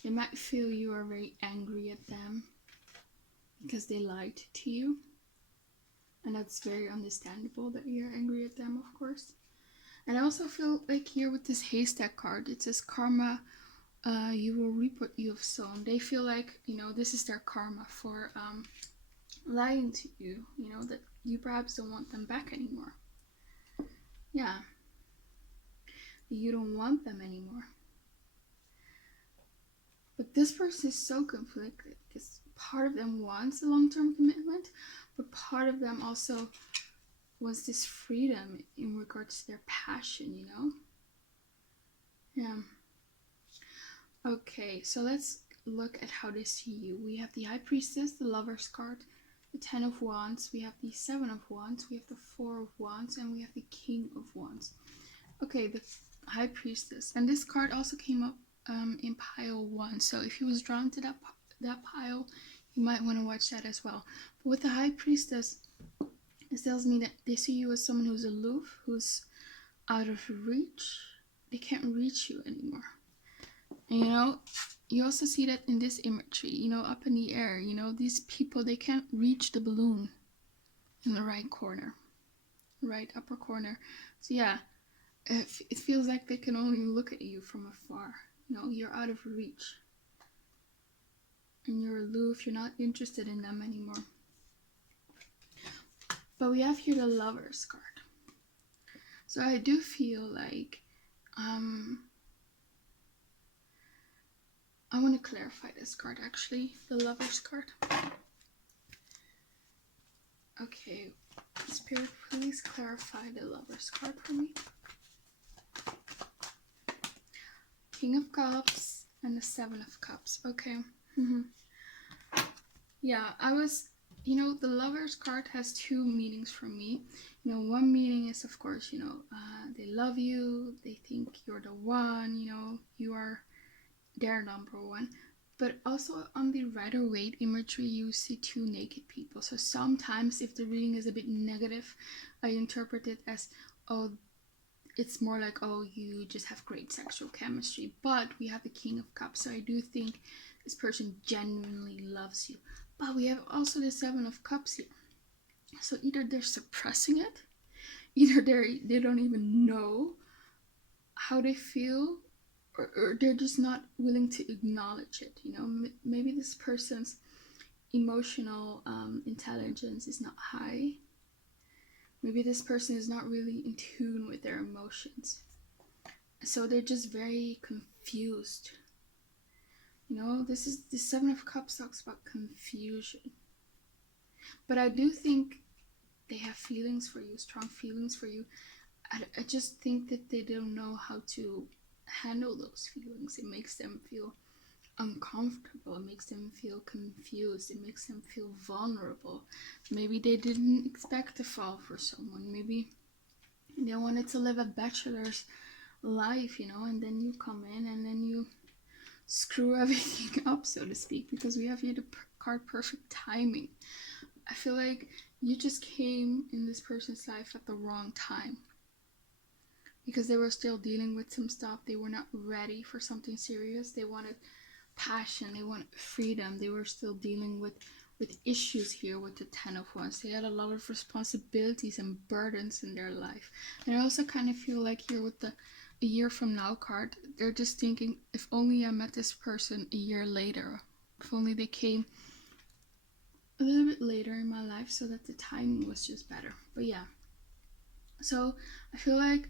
They might feel you are very angry at them because they lied to you, and that's very understandable that you're angry at them, of course. And I also feel like here with this haystack card, it says karma, you will reap what you have sown. They feel like, you know, this is their karma for lying to you, you know, that you perhaps don't want them back anymore. Yeah, you don't want them anymore. But this person is so conflicted because part of them wants a long-term commitment, but part of them also wants this freedom in regards to their passion, you know? Yeah. Okay, so let's look at how they see you. We have the High Priestess, the Lover's card, the Ten of Wands, we have the Seven of Wands, we have the Four of Wands, and we have the King of Wands. Okay, the High Priestess. And this card also came up in pile 1, so if you was drawn to that pile, you might want to watch that as well. But with the High Priestess, it tells me that they see you as someone who's aloof, who's out of reach. They can't reach you anymore. And you know, you also see that in this imagery, you know, up in the air, you know, these people, they can't reach the balloon in the right corner, right upper corner. So yeah, it feels like they can only look at you from afar. You know, you're out of reach. And you're aloof, you're not interested in them anymore. But we have here the Lover's card. So I do feel like, I want to clarify this card actually, the Lover's card. Okay, Spirit, please clarify the Lover's card for me. King of Cups and the Seven of Cups. Okay. Yeah, I was you know, the Lovers card has two meanings for me. You know, one meaning is, of course, you know, they love you, they think you're the one, you know, you are their number one. But also on the Rider Waite imagery, you see two naked people. So sometimes if the reading is a bit negative, I interpret it as, oh, it's more like, oh, you just have great sexual chemistry. But we have the King of Cups, so I do think this person genuinely loves you. But we have also the Seven of Cups here. So either they're suppressing it, either they don't even know how they feel, or they're just not willing to acknowledge it. You know, maybe this person's emotional intelligence is not high. Maybe this person is not really in tune with their emotions. So they're just very confused. You know, this is the Seven of Cups talks about confusion. But I do think they have feelings for you, strong feelings for you. I just think that they don't know how to handle those feelings. It makes them feel uncomfortable. It makes them feel confused. It makes them feel vulnerable. Maybe they didn't expect to fall for someone. Maybe they wanted to live a bachelor's life, you know, and then you come in and then you screw everything up, so to speak, because we have here the card Perfect Timing. I feel like you just came in this person's life at the wrong time, because they were still dealing with some stuff. They were not ready for something serious. They wanted passion, they wanted freedom. They were still dealing with issues here with the Ten of Wands. They had a lot of responsibilities and burdens in their life. And I also kind of feel like here with the A Year From Now card, they're just thinking, if only I met this person a year later, if only they came a little bit later in my life so that the timing was just better. But yeah, so I feel like,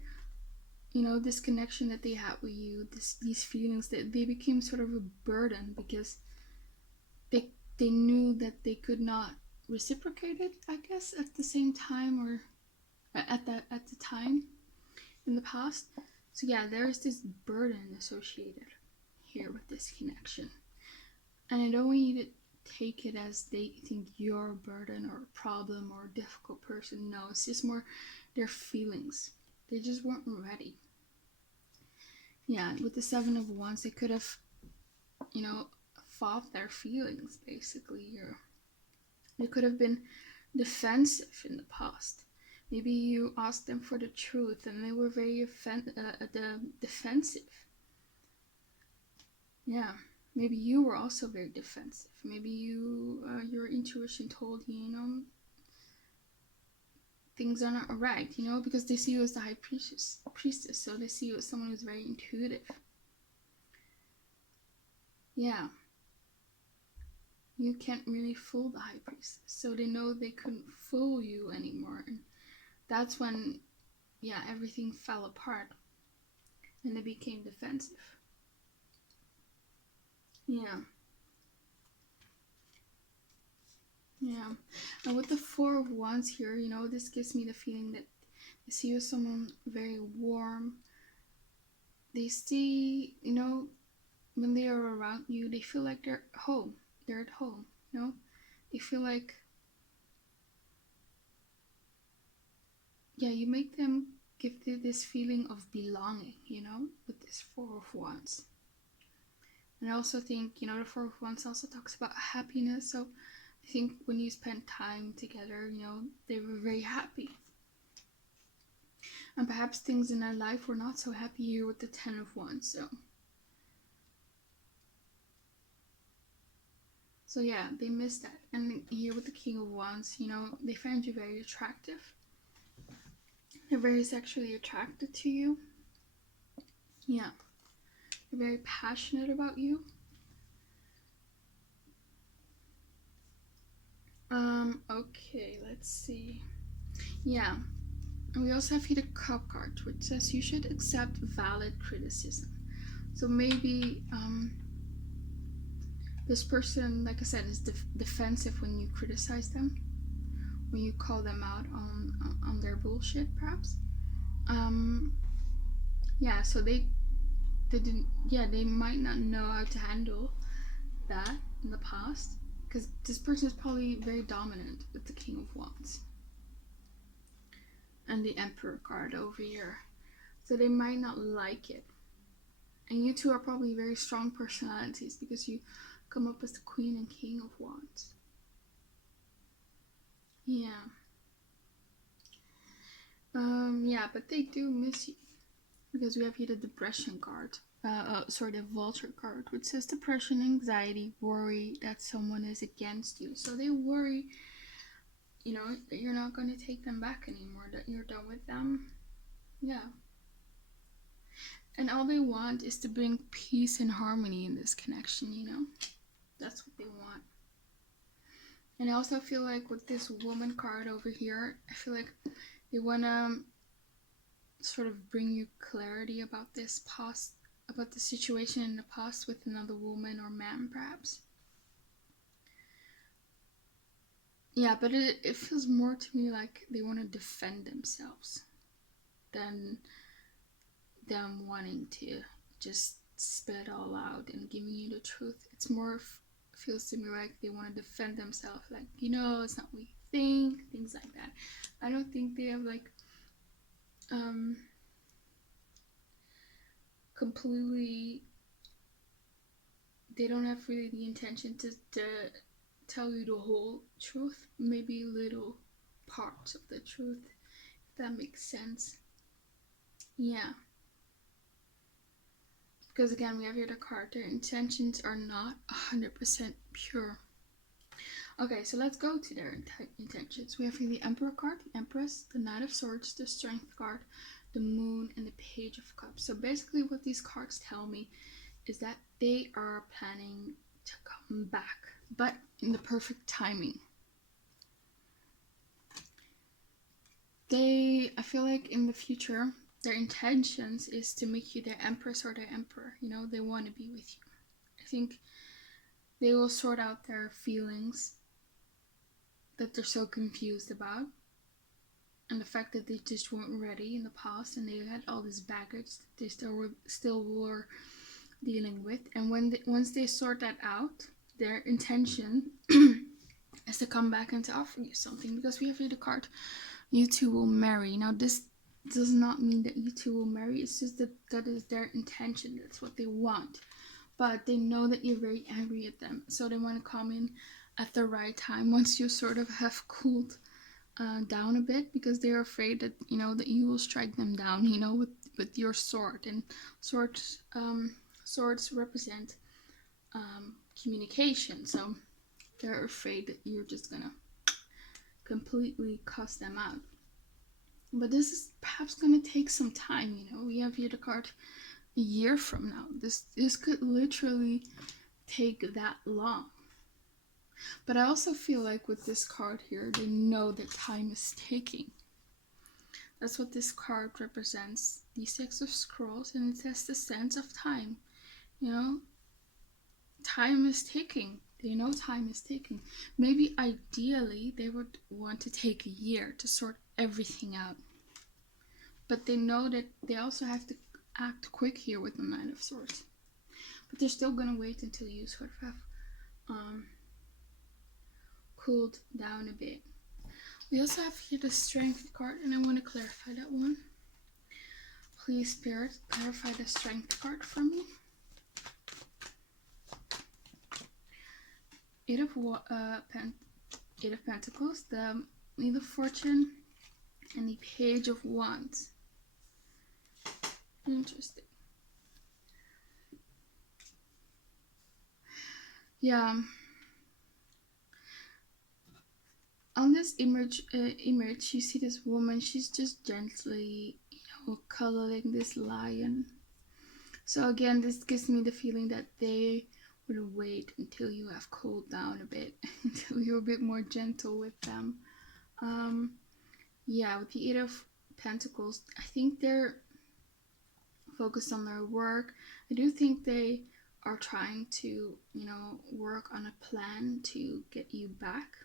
you know, this connection that they had with you, these feelings, that they became sort of a burden because they knew that they could not reciprocate it, I guess, at the same time, or at the time in the past. So yeah, there is this burden associated here with this connection, and I don't want you to take it as they think you're a burden or a problem or a difficult person. No, it's just more their feelings. They just weren't ready. Yeah, with the Seven of Wands, they could have, you know, fought their feelings, basically. They could have been defensive in the past. Maybe you asked them for the truth and they were very defensive. Yeah, maybe you were also very defensive. Maybe your intuition told you, you know, things are not right, you know, because they see you as the high priestess, so they see you as someone who's very intuitive. Yeah. You can't really fool the high priestess, so they know they couldn't fool you anymore. And that's when, yeah, everything fell apart and they became defensive. Yeah. Yeah. And with the Four of Wands here, you know, this gives me the feeling that they see you as someone very warm. They see, you know, when they are around you, they feel like they're home. They're at home, you know? They feel like, yeah, you make them give this feeling of belonging, you know, with this Four of Wands. And I also think, you know, the Four of Wands also talks about happiness. So I think when you spend time together, you know, they were very happy. And perhaps things in their life were not so happy here with the Ten of Wands. So yeah, they missed that. And here with the King of Wands, you know, they find you very attractive. They're very sexually attracted to you. Yeah. They're very passionate about you. Okay, let's see. Yeah. And we also have here the Cup card, which says you should accept valid criticism. So maybe this person, like I said, is defensive when you criticize them, when you call them out on their bullshit, perhaps. Yeah, so they didn't. Yeah, they might not know how to handle that in the past, because this person is probably very dominant with the King of Wands and the Emperor card over here, so they might not like it. And you two are probably very strong personalities because you come up as the Queen and King of Wands. Yeah. Yeah, but they do miss you because we have here the Depression card. The Vulture card, which says depression, anxiety, worry that someone is against you. So they worry, that you're not going to take them back anymore, that you're done with them. Yeah. And all they want is to bring peace and harmony in this connection, That's what they want. And I also feel like with this woman card over here, I feel like they want to sort of bring you clarity about this past, about the situation in the past with another woman or man, perhaps. Yeah, but it feels more to me like they want to defend themselves than them wanting to just spit it all out and giving you the truth. It's more feels to me like they want to defend themselves, like, it's not what you think, things like that. I don't think they have like completely, they don't have really the intention to tell you the whole truth, maybe little parts of the truth, if that makes sense. Yeah. Because again, we have here the card, their intentions are not 100% pure. Okay, so let's go to their intentions. We have here the Emperor card, the Empress, the Knight of Swords, the Strength card, the Moon, and the Page of Cups. So basically what these cards tell me is that they are planning to come back, but in the perfect timing. I feel like in the future, their intentions is to make you their Empress or their Emperor. They want to be with you. I think they will sort out their feelings that they're so confused about, and the fact that they just weren't ready in the past, and they had all this baggage that they still were dealing with. And once they sort that out, their intention is to come back and to offer you something, because we have here the card, you two will marry. Now this does not mean that you two will marry, it's just that is their intention, that's what they want. But they know that you're very angry at them, so they want to come in at the right time once you sort of have cooled down a bit, because they're afraid that that you will strike them down with your sword. And swords represent communication, so they're afraid that you're just gonna completely cuss them out. But this is perhaps gonna take some time. We have here the card a year from now. This could literally take that long. But I also feel like with this card here, they know that time is ticking. That's what this card represents, the Six of Scrolls, and it has the sense of time. Time is ticking. They know time is ticking. Maybe ideally they would want to take a year to sort everything out. But they know that they also have to act quick here with the Knight of Swords. But they're still going to wait until you sort of have cooled down a bit. We also have here the Strength card, and I want to clarify that one. Please, Spirit, clarify the Strength card for me. Eight of Pentacles, the Wheel of Fortune, and the Page of Wands. Interesting. Yeah. On this image, you see this woman. She's just gently, cuddling this lion. So again, this gives me the feeling that they would wait until you have cooled down a bit, until you're a bit more gentle with them. Yeah, with the Eight of Pentacles, I think they're focused on their work. I do think they are trying to, work on a plan to get you back,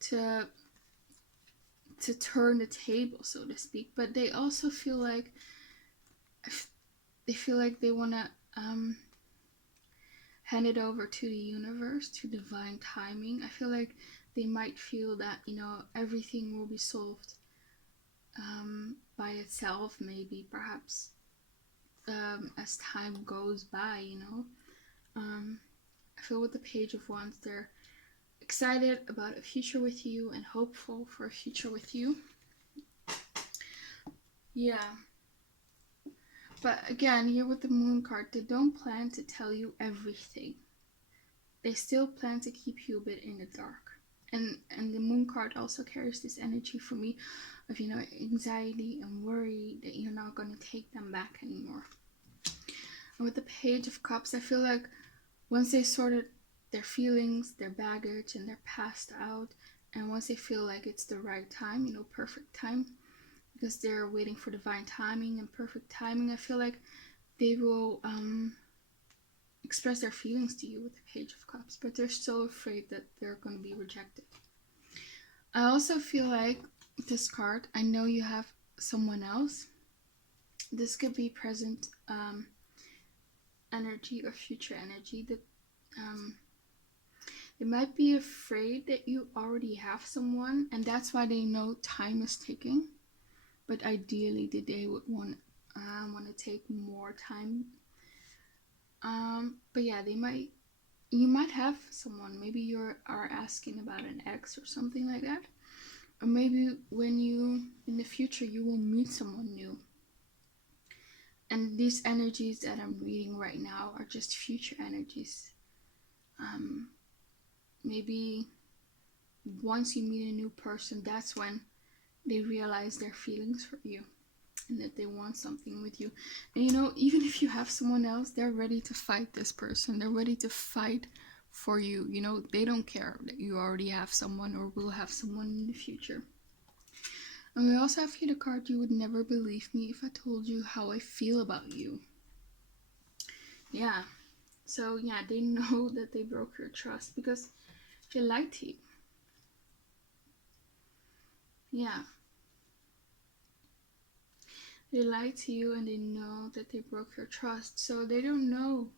to turn the table, so to speak. But they also feel like they want to hand it over to the universe, to divine timing. I feel like they might feel that, you know, everything will be solved by itself, maybe, perhaps, as time goes by, you know. I feel with the Page of Wands, they're excited about a future with you and hopeful for a future with you. Yeah. But again, here with the Moon card, they don't plan to tell you everything. They still plan to keep you a bit in the dark. And the Moon card also carries this energy for me of, you know, anxiety and worry that you're not going to take them back anymore. And with the Page of Cups, I feel like once they sorted their feelings, their baggage, and their past out, and once they feel like it's the right time, you know, perfect time, because they're waiting for divine timing and perfect timing, I feel like they will express their feelings to you with the Page of Cups, but they're so afraid that they're going to be rejected. I also feel like with this card, I know you have someone else. This could be present energy or future energy that they might be afraid that you already have someone, and that's why they know time is ticking. But ideally, they would want to take more time. But yeah, you might have someone. Maybe you are asking about an ex or something like that, or maybe in the future you will meet someone new. And these energies that I'm reading right now are just future energies. Maybe once you meet a new person, that's when they realize their feelings for you and that they want something with you. And you know, even if you have someone else, they're ready to fight this person. They're ready to fight for you. You know, they don't care that you already have someone or will have someone in the future. And we also have here the card, you would never believe me if I told you how I feel about you. Yeah. So yeah, they know that they broke your trust because they lied to you. Yeah. They lied to you and they know that they broke your trust. So they don't know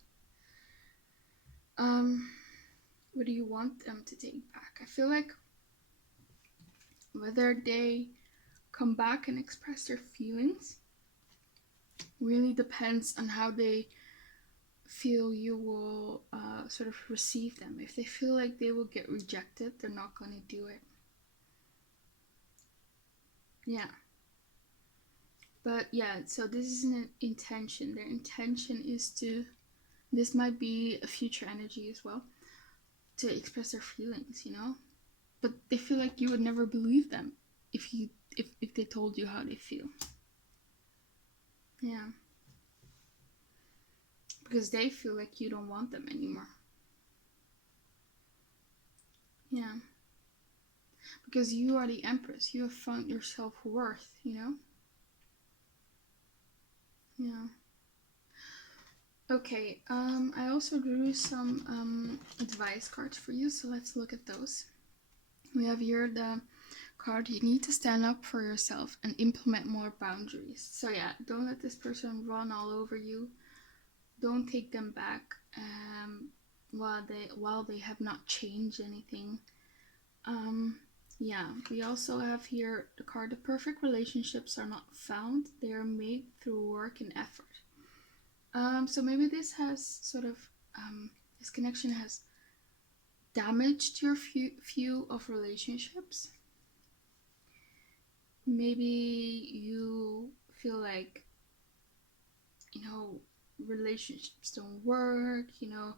what do you want them to take back. I feel like whether they come back and express their feelings really depends on how they feel you will sort of receive them. If they feel like they will get rejected, they're not going to do it. Yeah. But yeah, so this is an intention. Their intention is to, this might be a future energy as well, to express their feelings, you know? But they feel like you would never believe them if they told you how they feel. Yeah. Because they feel like you don't want them anymore. Yeah. Because you are the Empress. You have found your self-worth, you know? Yeah. Okay, I also drew some advice cards for you, so let's look at those. We have here the card, you need to stand up for yourself and implement more boundaries. So yeah, don't let this person run all over you. Don't take them back while they have not changed anything. Yeah, we also have here the card, the perfect relationships are not found, they are made through work and effort. So maybe this has sort of this connection has damaged your view of relationships. Maybe you feel like, you know, relationships don't work, you know,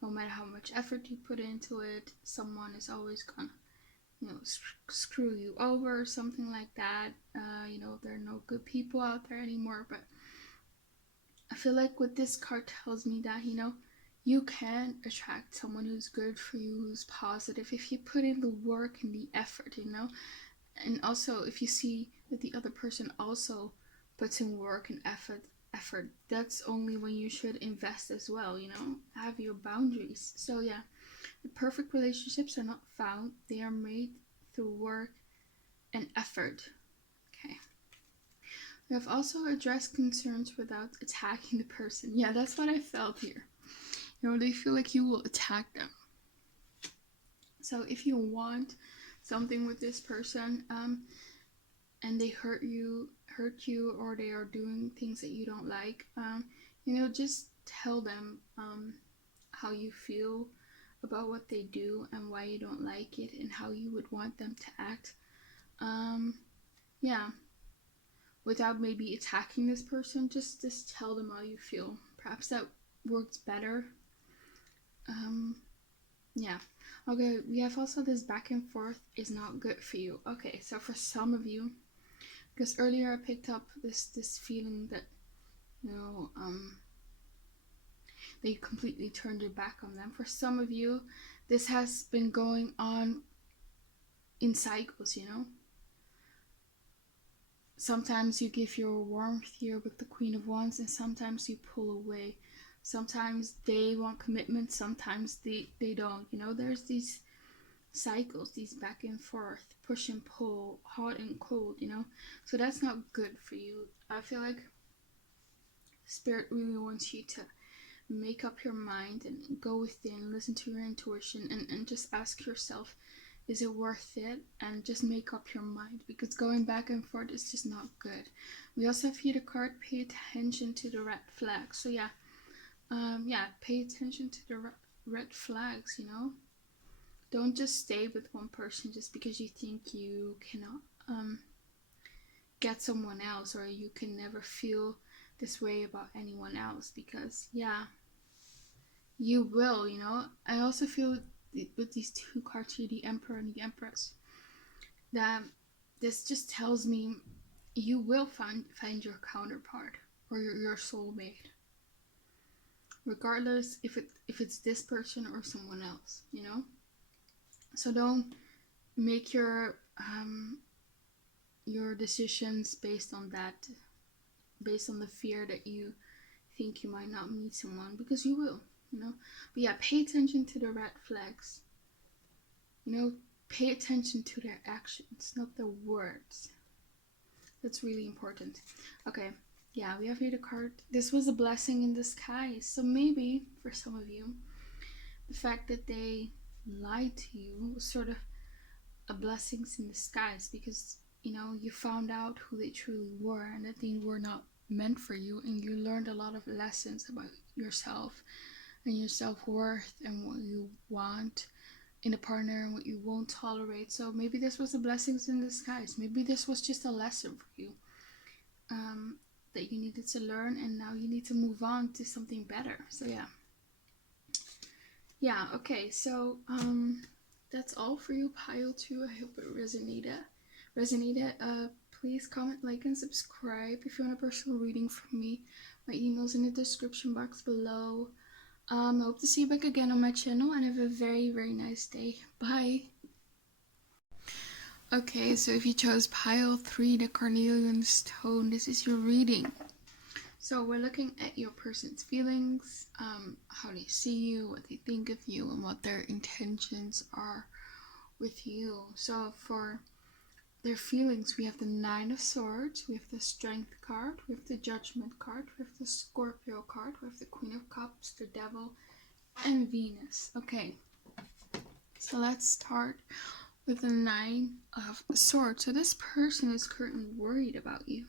no matter how much effort you put into it, someone is always gonna, you know, screw you over or something like that. You know, there are no good people out there anymore. But I feel like what this card tells me that, you know, you can attract someone who's good for you, who's positive, if you put in the work and the effort, you know. And also if you see that the other person also puts in work and effort, that's only when you should invest as well, you know. Have your boundaries. So yeah, the perfect relationships are not found, they are made through work and effort. Okay. We have also addressed concerns without attacking the person. Yeah, that's what I felt here. You know, they feel like you will attack them. So if you want something with this person, and they hurt you, or they are doing things that you don't like, you know, just tell them how you feel about what they do and why you don't like it and how you would want them to act. Yeah, without maybe attacking this person, just tell them how you feel. Perhaps that works better. Yeah. Okay, we have also this back and forth is not good for you. Okay, so for some of you, because earlier I picked up this feeling that, you know, they completely turned your back on them. For some of you, this has been going on in cycles, you know. Sometimes you give your warmth here with the Queen of Wands, and sometimes you pull away. Sometimes they want commitment, sometimes they don't. You know, there's these cycles, these back and forth, push and pull, hot and cold, you know. So that's not good for you. I feel like Spirit really wants you to make up your mind and go within, listen to your intuition, and just ask yourself, is it worth it? And just make up your mind, because going back and forth is just not good. We also have here the card, pay attention to the red flags. So yeah, pay attention to the red flags, you know. Don't just stay with one person just because you think you cannot get someone else, or you can never feel this way about anyone else, because yeah, you will, you know. I also feel with these two cards here, the Emperor and the Empress, that this just tells me you will find your counterpart or your soulmate, regardless if it's this person or someone else, you know. So don't make your decisions based on that, based on the fear that you think you might not meet someone, because you will, you know. But yeah, pay attention to the red flags, you know. Pay attention to their actions, not their words. That's really important. Okay, yeah, we have here the card, this was a blessing in disguise. So maybe for some of you, the fact that they lied to you was sort of a blessing in disguise, because, you know, you found out who they truly were and that they were not meant for you, and you learned a lot of lessons about yourself and your self-worth and what you want in a partner and what you won't tolerate. So maybe this was a blessing in disguise. Maybe this was just a lesson for you, that you needed to learn, and now you need to move on to something better. So yeah, okay, so that's all for you, pile 2. I hope it resonated. Please comment, like, and subscribe. If you want a personal reading from me, my email's in the description box below. I hope to see you back again on my channel, and have a very, very nice day. Bye. Okay, so if you chose pile 3, the Carnelian stone, this is your reading. So we're looking at your person's feelings, how they see you, what they think of you, and what their intentions are with you. So for their feelings, we have the 9 of Swords, we have the Strength card, we have the Judgment card, we have the Scorpio card, we have the Queen of Cups, the Devil, and Venus. Okay, so let's start with the 9 of Swords. So this person is currently worried about you.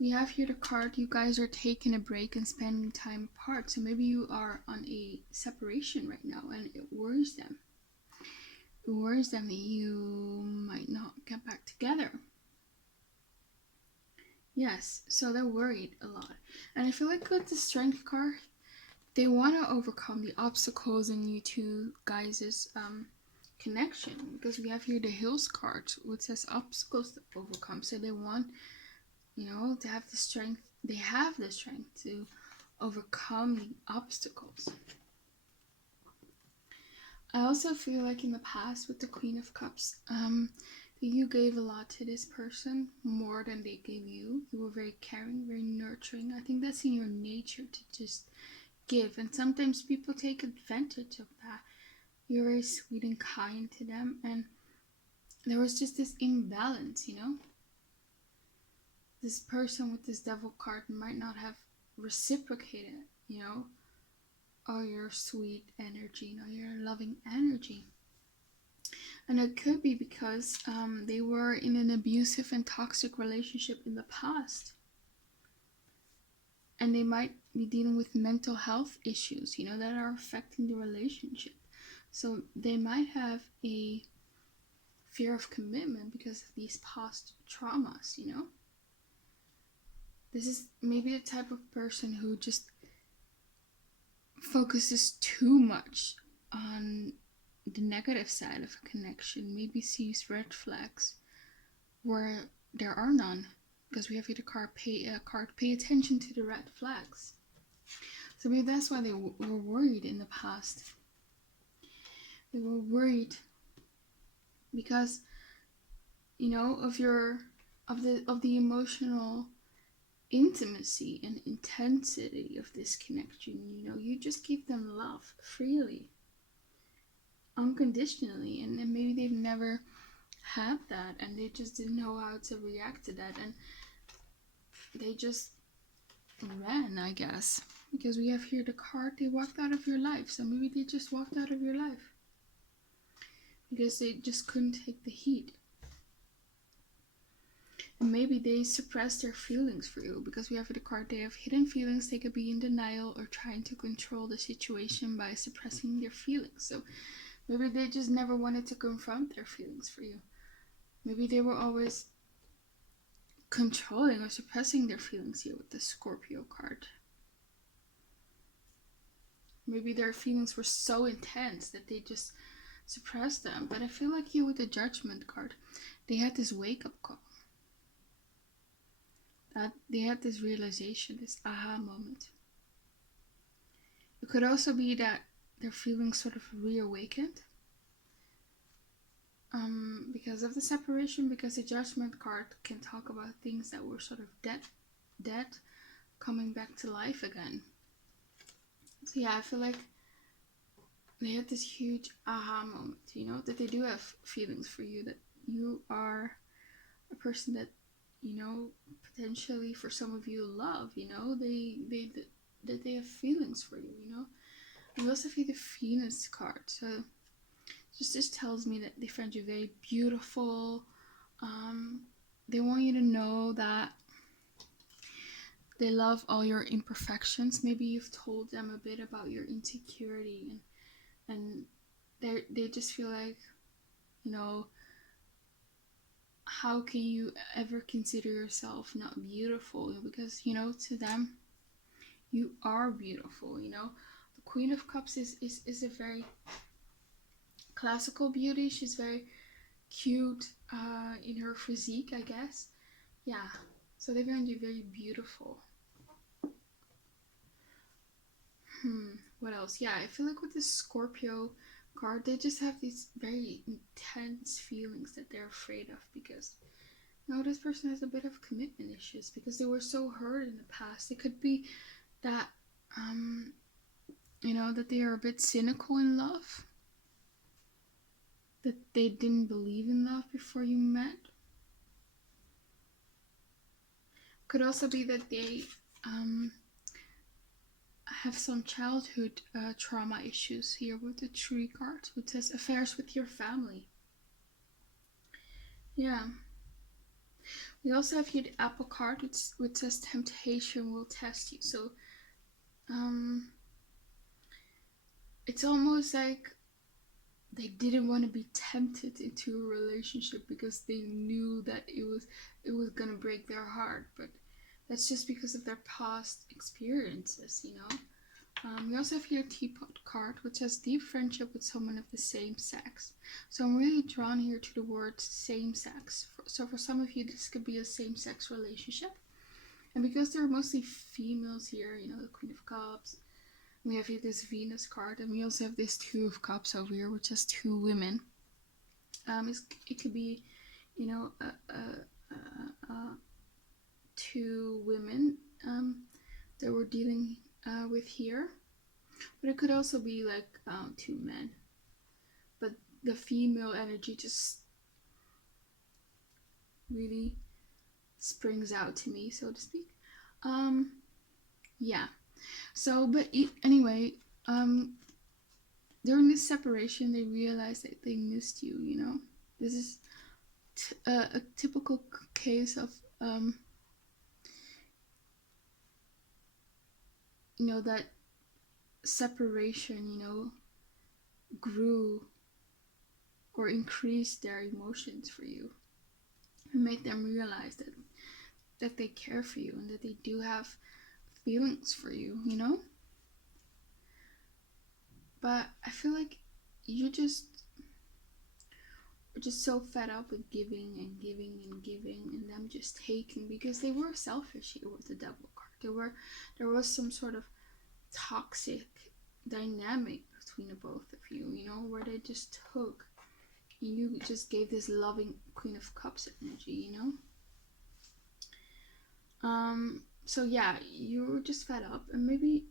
We have here the card, you guys are taking a break and spending time apart. So maybe you are on a separation right now, and it worries them. It worries them that you might not get back together. Yes, so they're worried a lot. And I feel like with the Strength card, they want to overcome the obstacles in you two guys' connection. Because we have here the Hills card, which says obstacles to overcome. So they want, you know, to have the strength. They have the strength to overcome the obstacles. I also feel like in the past with the Queen of Cups, you gave a lot to this person, more than they gave you. You were very caring, very nurturing. I think that's in your nature to just give, and sometimes people take advantage of that. You're very sweet and kind to them, and there was just this imbalance, you know. This person with this Devil card might not have reciprocated, you know. all your sweet energy, your loving energy. And it could be because they were in an abusive and toxic relationship in the past. And they might be dealing with mental health issues, that are affecting the relationship. So they might have a fear of commitment because of these past traumas, This is maybe the type of person who just focuses too much on the negative side of a connection, maybe sees red flags where there are none, because we have here the card pay attention to the red flags. So maybe that's why they were worried in the past. They were worried because of the emotional intimacy and intensity of this connection. You just give them love freely, unconditionally, and maybe they've never had that, and they just didn't know how to react to that, and they just ran, I guess, because we have here the card, they walked out of your life. So maybe they just walked out of your life because they just couldn't take the heat. And maybe they suppressed their feelings for you, because we have the card, they have hidden feelings. They could be in denial or trying to control the situation by suppressing their feelings. So maybe they just never wanted to confront their feelings for you. Maybe they were always controlling or suppressing their feelings here with the Scorpio card. Maybe their feelings were so intense that they just suppressed them. But I feel like here with the Judgment card, they had this wake-up call. That they had this realization, this aha moment. It could also be that their feelings sort of reawakened because of the separation, because the Judgment card can talk about things that were sort of dead coming back to life again. So yeah, I feel like they had this huge aha moment, that they do have feelings for you, that you are a person that, potentially for some of you love, that they have feelings for you, And we also have the Venus card. So this tells me that they find you very beautiful. They want you to know that they love all your imperfections. Maybe you've told them a bit about your insecurity, and they just feel like, how can you ever consider yourself not beautiful? Because, to them, you are beautiful, The Queen of Cups is a very classical beauty. She's very cute in her physique, I guess. Yeah, so they find you very beautiful. What else? Yeah, I feel like with this Scorpio card, they just have these very intense feelings that they're afraid of, because this person has a bit of commitment issues because they were so hurt in the past. It could be that that they are a bit cynical in love, that they didn't believe in love before you met. Could also be that they have some childhood trauma issues here with the Tree card, which says affairs with your family. Yeah. We also have here the Apple card, which says temptation will test you. So it's almost like they didn't want to be tempted into a relationship because they knew that it was gonna break their heart, but that's just because of their past experiences, We also have here a Teapot card, which has deep friendship with someone of the same sex. So I'm really drawn here to the word same sex. So for some of you, this could be a same-sex relationship. And because there are mostly females here, the Queen of Cups, we have here this Venus card, and we also have this Two of Cups over here, which has two women. It could be, two women that we're dealing with here, but it could also be like two men. But the female energy just really springs out to me, so to speak. Yeah. So, but anyway, during this separation, they realized that they missed you. You know, this is a typical case of you know, that separation, you know, grew or increased their emotions for you and made them realize that they care for you and that they do have feelings for you, you know. But I feel like you were just so fed up with giving and giving and giving and them just taking, because they were selfish here with the devil card. There was some sort of toxic dynamic between the both of you, you know, where they just took. You just gave this loving Queen of Cups energy, you know. So yeah, you were just fed up, and maybe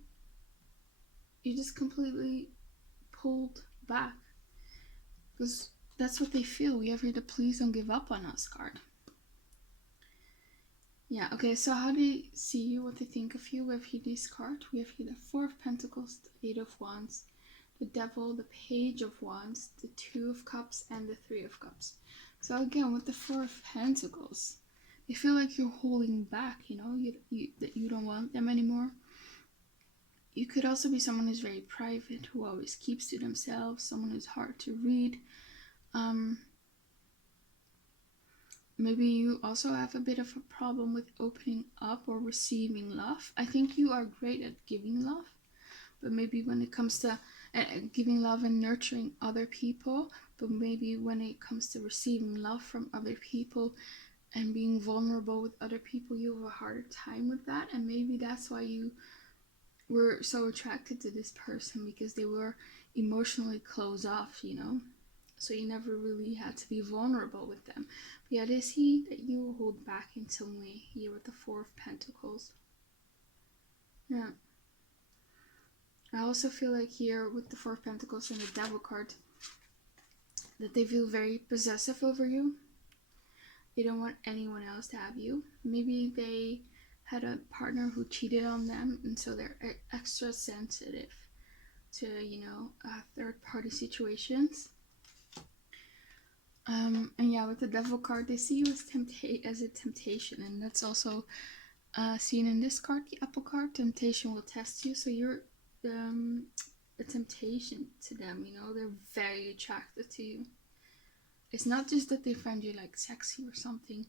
you just completely pulled back, because that's what they feel. We have here the please don't give up on us card. Yeah, okay, so how they see you, what they think of you, we have here this card. We have here the Four of Pentacles, the Eight of Wands, the Devil, the Page of Wands, the Two of Cups, and the Three of Cups. So again, with the Four of Pentacles, they feel like you're holding back, you know, that you don't want them anymore. You could also be someone who's very private, who always keeps to themselves, someone who's hard to read. Maybe you also have a bit of a problem with opening up or receiving love. I think you are great at giving love, but maybe when it comes to giving love and nurturing other people, but maybe when it comes to receiving love from other people and being vulnerable with other people, you have a harder time with that. And maybe that's why you were so attracted to this person, because they were emotionally closed off, you know. So you never really had to be vulnerable with them. But yeah, they see that you hold back in some way here with the Four of Pentacles. Yeah. I also feel like here with the Four of Pentacles and the Devil card, that they feel very possessive over you. They don't want anyone else to have you. Maybe they had a partner who cheated on them, and so they're extra sensitive to, you know, third-party situations. And yeah, with the Devil card, they see you as a temptation, and that's also seen in this card, the Apple card. Temptation will test you, so you're a temptation to them, you know. They're very attracted to you. It's not just that they find you like sexy or something,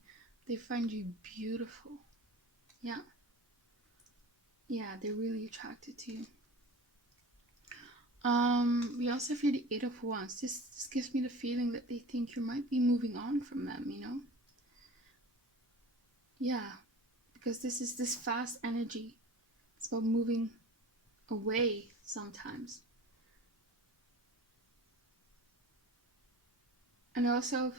they find you beautiful. Yeah, they're really attracted to you. We also have here the Eight of Wands. This gives me the feeling that they think you might be moving on from them, you know. Yeah, because this is this fast energy. It's about moving away sometimes. And also,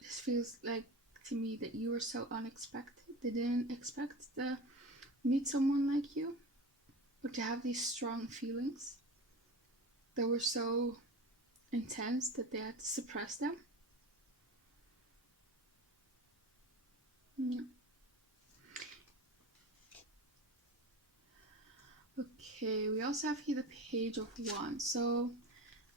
this feels like to me that you were so unexpected. They didn't expect to meet someone like you, or to have these strong feelings that were so intense that they had to suppress them. Yeah. Okay, we also have here the Page of Wands. So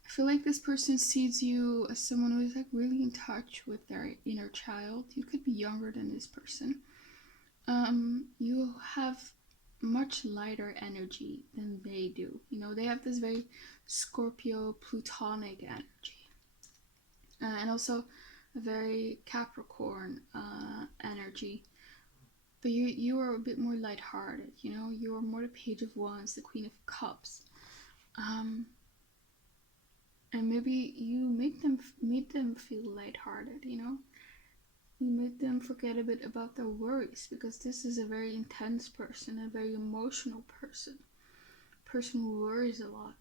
I feel like this person sees you as someone who is like really in touch with their inner child. You could be younger than this person. You have much lighter energy than they do. You know, they have this very Scorpio Plutonic energy, and also a very Capricorn energy. But you are a bit more lighthearted. You know, you are more the Page of Wands, the Queen of Cups. And maybe you make them feel lighthearted, you know. You make them forget a bit about their worries, because this is a very intense person, a very emotional person who worries a lot.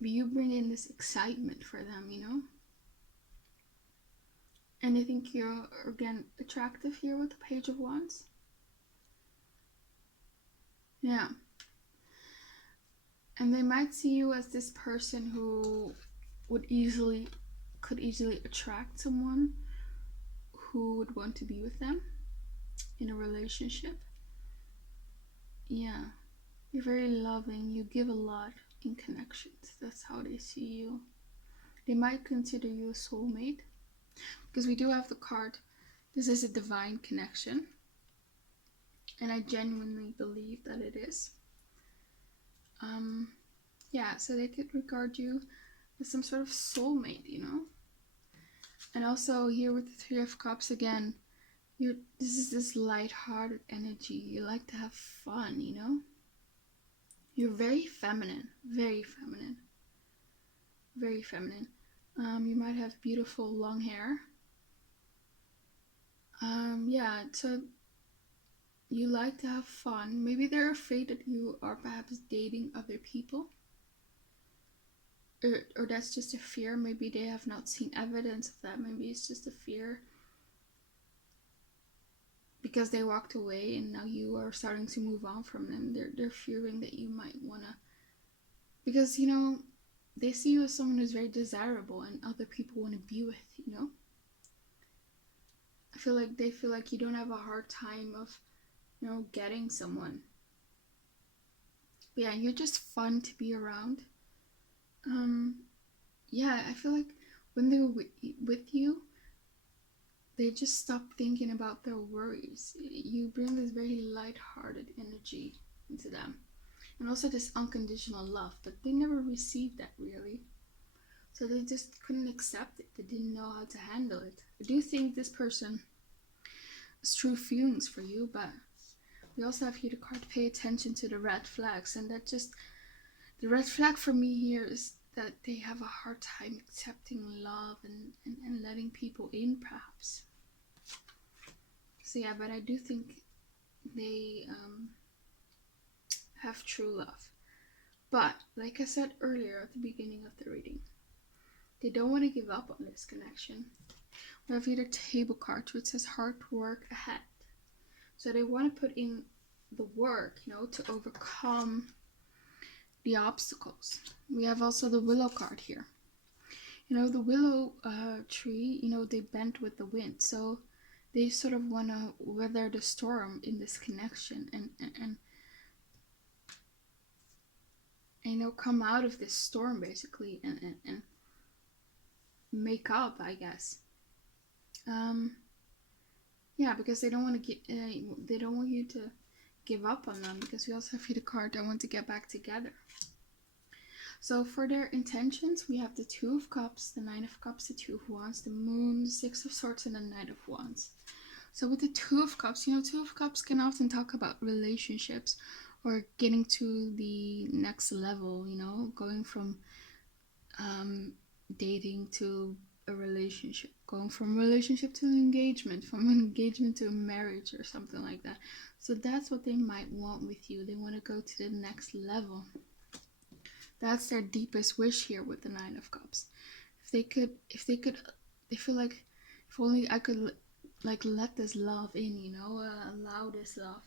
But you bring in this excitement for them, you know. And I think you're again attractive here with the Page of Wands. Yeah. And they might see you as this person who could easily attract someone who would want to be with them in a relationship. Yeah. You're very loving. You give a lot in connections. That's how they see you. They might consider you a soulmate. Because we do have the card. This is a divine connection. And I genuinely believe that it is. Yeah, so they could regard you as some sort of soulmate, you know? And also here with the Three of Cups again, this is this light-hearted energy. You like to have fun, you know? You're very feminine, very feminine, very feminine. You might have beautiful long hair. Yeah, so you like to have fun. Maybe they're afraid that you are perhaps dating other people. Or that's just a fear. Maybe they have not seen evidence of that. Maybe it's just a fear because they walked away and now you are starting to move on from them. They're fearing that you might wanna, because you know they see you as someone who's very desirable and other people want to be with, you know. I feel like they feel like you don't have a hard time of, you know, getting someone. But yeah, you're just fun to be around. Yeah, I feel like when they're with you, they just stop thinking about their worries. You bring this very light-hearted energy into them. And also this unconditional love, but they never received that really. So they just couldn't accept it. They didn't know how to handle it. I do think this person has true feelings for you, but we also have here the card pay attention to the red flags. And that just, the red flag for me here is that they have a hard time accepting love and letting people in perhaps. So yeah, but I do think they have true love. But like I said earlier at the beginning of the reading, they don't want to give up on this connection. We have here the table card which says hard work ahead. So they want to put in the work, you know, to overcome the obstacles. We have also the willow card here. You know, the willow tree, you know, they bend with the wind. So they sort of want to weather the storm in this connection and you know, come out of this storm basically and make up, I guess. Yeah, because they don't want to get, they don't want you to give up on them, because we also have here the card, I want to get back together. So for their intentions, we have the Two of Cups, the Nine of Cups, the Two of Wands, the Moon, the Six of Swords, and the Knight of Wands. So with the Two of Cups, you know, Two of Cups can often talk about relationships or getting to the next level, you know, going from dating to a relationship, going from relationship to an engagement, from an engagement to a marriage or something like that. So that's what they might want with you. They want to go to the next level. That's their deepest wish here with the Nine of Cups. If they could, they feel like if only I could like let this love in, you know, allow this love.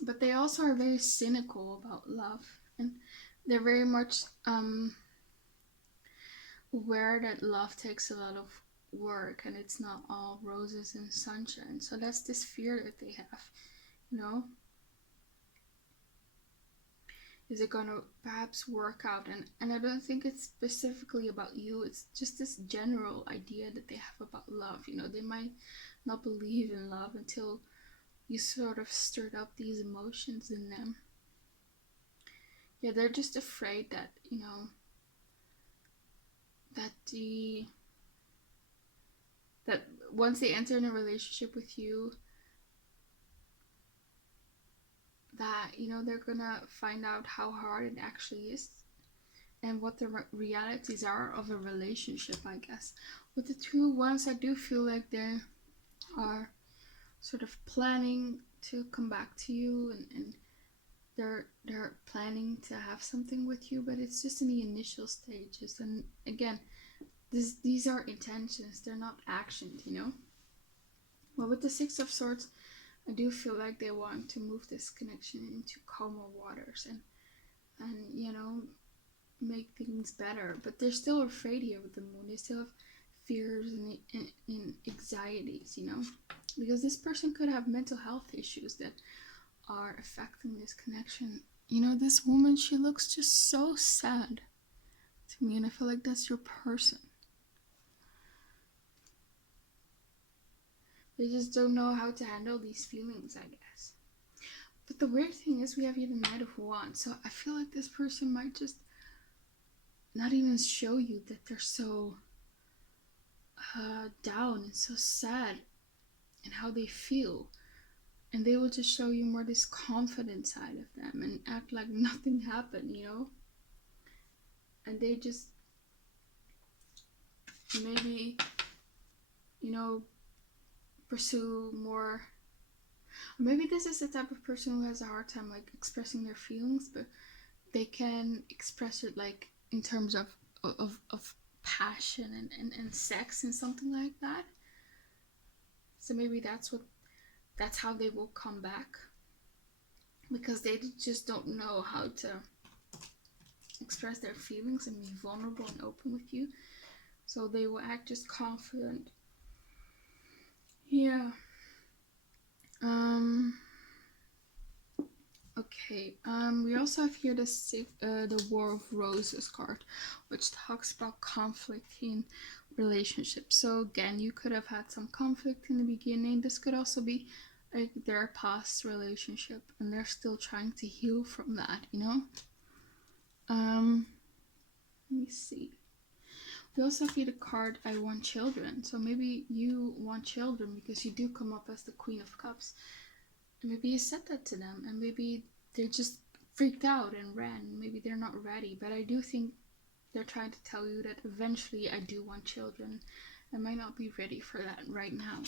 But they also are very cynical about love, and they're very much aware that love takes a lot of work and it's not all roses and sunshine. So that's this fear that they have, you know. Is it going to perhaps work out? And I don't think it's specifically about you. It's just this general idea that they have about love. You know, they might not believe in love until you sort of stirred up these emotions in them. Yeah, they're just afraid that, you know, that once they enter in a relationship with you, that, you know, they're gonna find out how hard it actually is and what the realities are of a relationship, I guess. With the Two of Wands, I do feel like they are sort of planning to come back to you, and they're planning to have something with you, but it's just in the initial stages. And again, these are intentions, they're not actions, you know. Well, with the Six of Swords, I do feel like they want to move this connection into calmer waters and you know, make things better. But they're still afraid here with the Moon. They still have fears and anxieties, you know, because this person could have mental health issues that are affecting this connection. You know, this woman, she looks just so sad to me, and I feel like that's your person. They just don't know how to handle these feelings, I guess. But the weird thing is we have here the Knight of Wands, so I feel like this person might just not even show you that they're so down and so sad and how they feel. And they will just show you more this confident side of them and act like nothing happened, you know? And they just maybe, you know, pursue more. Maybe this is the type of person who has a hard time like expressing their feelings, but they can express it like in terms of passion and sex and something like that. So maybe that's how they will come back, because they just don't know how to express their feelings and be vulnerable and open with you. So they will act just confident. Yeah. Okay. We also have here the War of Roses card, which talks about conflict in relationships. So again, you could have had some conflict in the beginning. This could also be like their past relationship, and they're still trying to heal from that, you know? Let me see. We also have here the card I Want Children. So maybe you want children because you do come up as the Queen of Cups. And maybe you said that to them, and maybe they just freaked out and ran. Maybe they're not ready. But I do think they're trying to tell you that eventually I do want children. I might not be ready for that right now.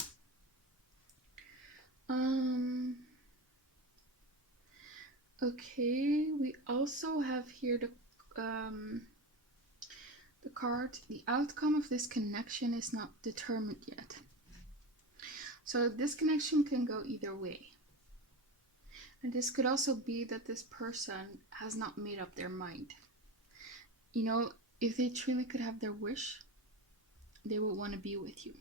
Okay, we also have here the card, the outcome of this connection is not determined yet. So this connection can go either way. And this could also be that this person has not made up their mind. You know, if they truly could have their wish, they would want to be with you,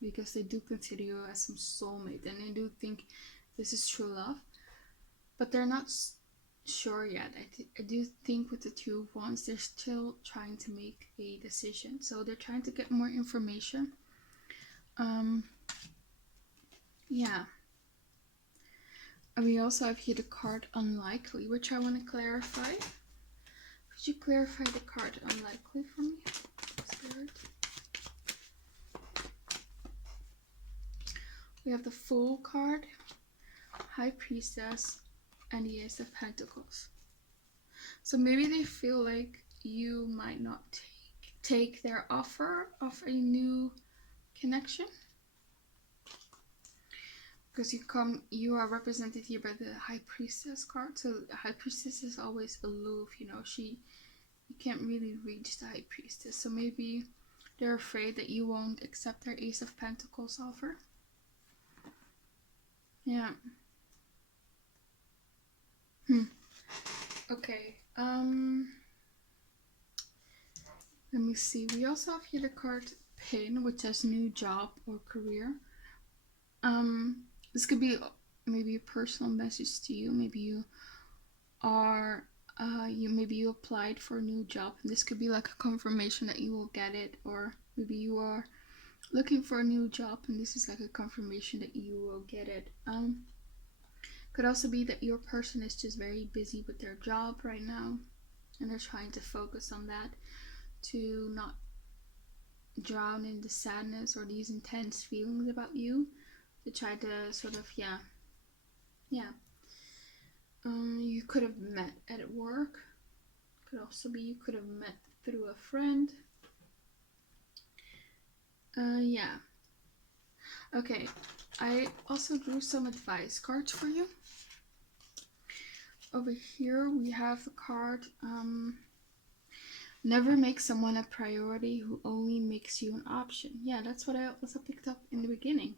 because they do consider you as some soulmate, and they do think this is true love, but they're not sure yet. I do think with the Two of Wands, they're still trying to make a decision. So they're trying to get more information. Yeah. And we also have here the card Unlikely, which I want to clarify. Could you clarify the card Unlikely for me, Spirit? We have the Fool card, High Priestess, and the Ace of Pentacles. So maybe they feel like you might not take their offer of a new connection, because you are represented here by the High Priestess card. So the High Priestess is always aloof, you know, you can't really reach the High Priestess. So maybe they're afraid that you won't accept their Ace of Pentacles offer. Yeah. Okay. Let me see. We also have here the card Pin, which has new job or career. This could be maybe a personal message to you. Maybe you are maybe you applied for a new job, and this could be like a confirmation that you will get it, or maybe you are looking for a new job and this is like a confirmation that you will get it. Could also be that your person is just very busy with their job right now, and they're trying to focus on that to not drown in the sadness or these intense feelings about you, to try to sort of you could have met at work. Could also be you could have met through a friend. Yeah. Okay, I also drew some advice cards for you. Over here we have the card never make someone a priority who only makes you an option. Yeah, that's what I also picked up in the beginning.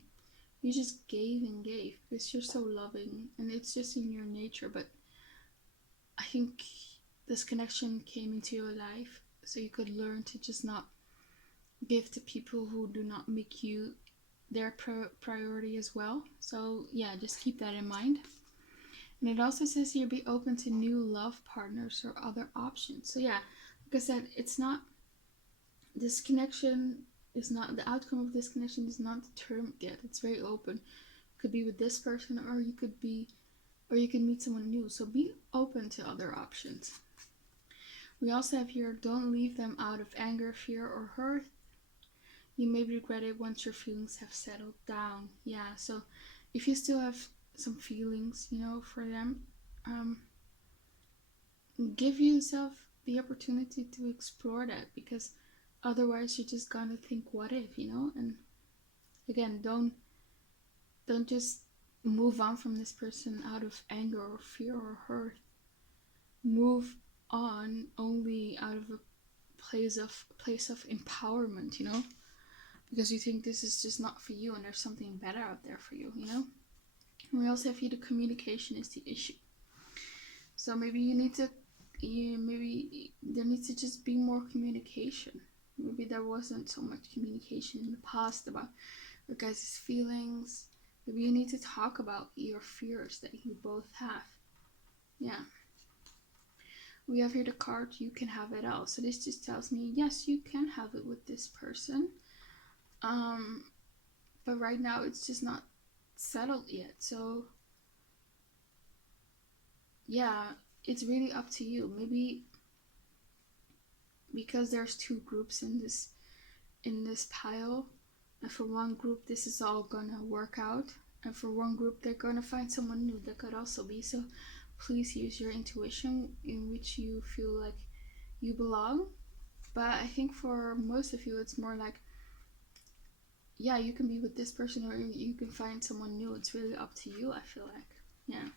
You just gave and gave because you're so loving and it's just in your nature. But I think this connection came into your life so you could learn to just not give to people who do not make you their priority as well. So yeah, just keep that in mind. And it also says here, be open to new love partners or other options. So yeah, like I said, it's not, this connection is not, the outcome of this connection is not determined yet. It's very open. It could be with this person, or you could meet someone new. So be open to other options. We also have here, don't leave them out of anger, fear, or hurt. You may regret it once your feelings have settled down. Yeah, so if you still have some feelings, for them, give yourself the opportunity to explore that, because otherwise you're just gonna think, what if, and again, don't just move on from this person out of anger or fear or hurt. Move on only out of a place of empowerment, because you think this is just not for you and there's something better out there for you. We also have here, the communication is the issue. So maybe maybe there needs to just be more communication. Maybe there wasn't so much communication in the past about your guys' feelings. Maybe you need to talk about your fears that you both have. Yeah. We have here the card, you can have it all. So this just tells me, yes, you can have it with this person. But right now it's just not settled yet. So yeah, it's really up to you. Maybe because there's two groups in this pile, and for one group this is all gonna work out, and for one group they're gonna find someone new. That could also be. So please use your intuition in which you feel like you belong. But I think for most of you it's more like, yeah, you can be with this person or you can find someone new. It's really up to you, I feel like. Yeah.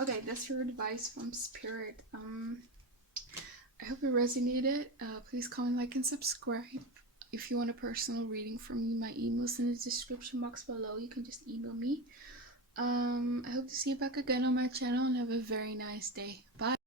Okay, that's your advice from Spirit. I hope it resonated. Please comment, like, and subscribe. If you want a personal reading from me, my email's in the description box below. You can just email me. I hope to see you back again on my channel, and have a very nice day. Bye.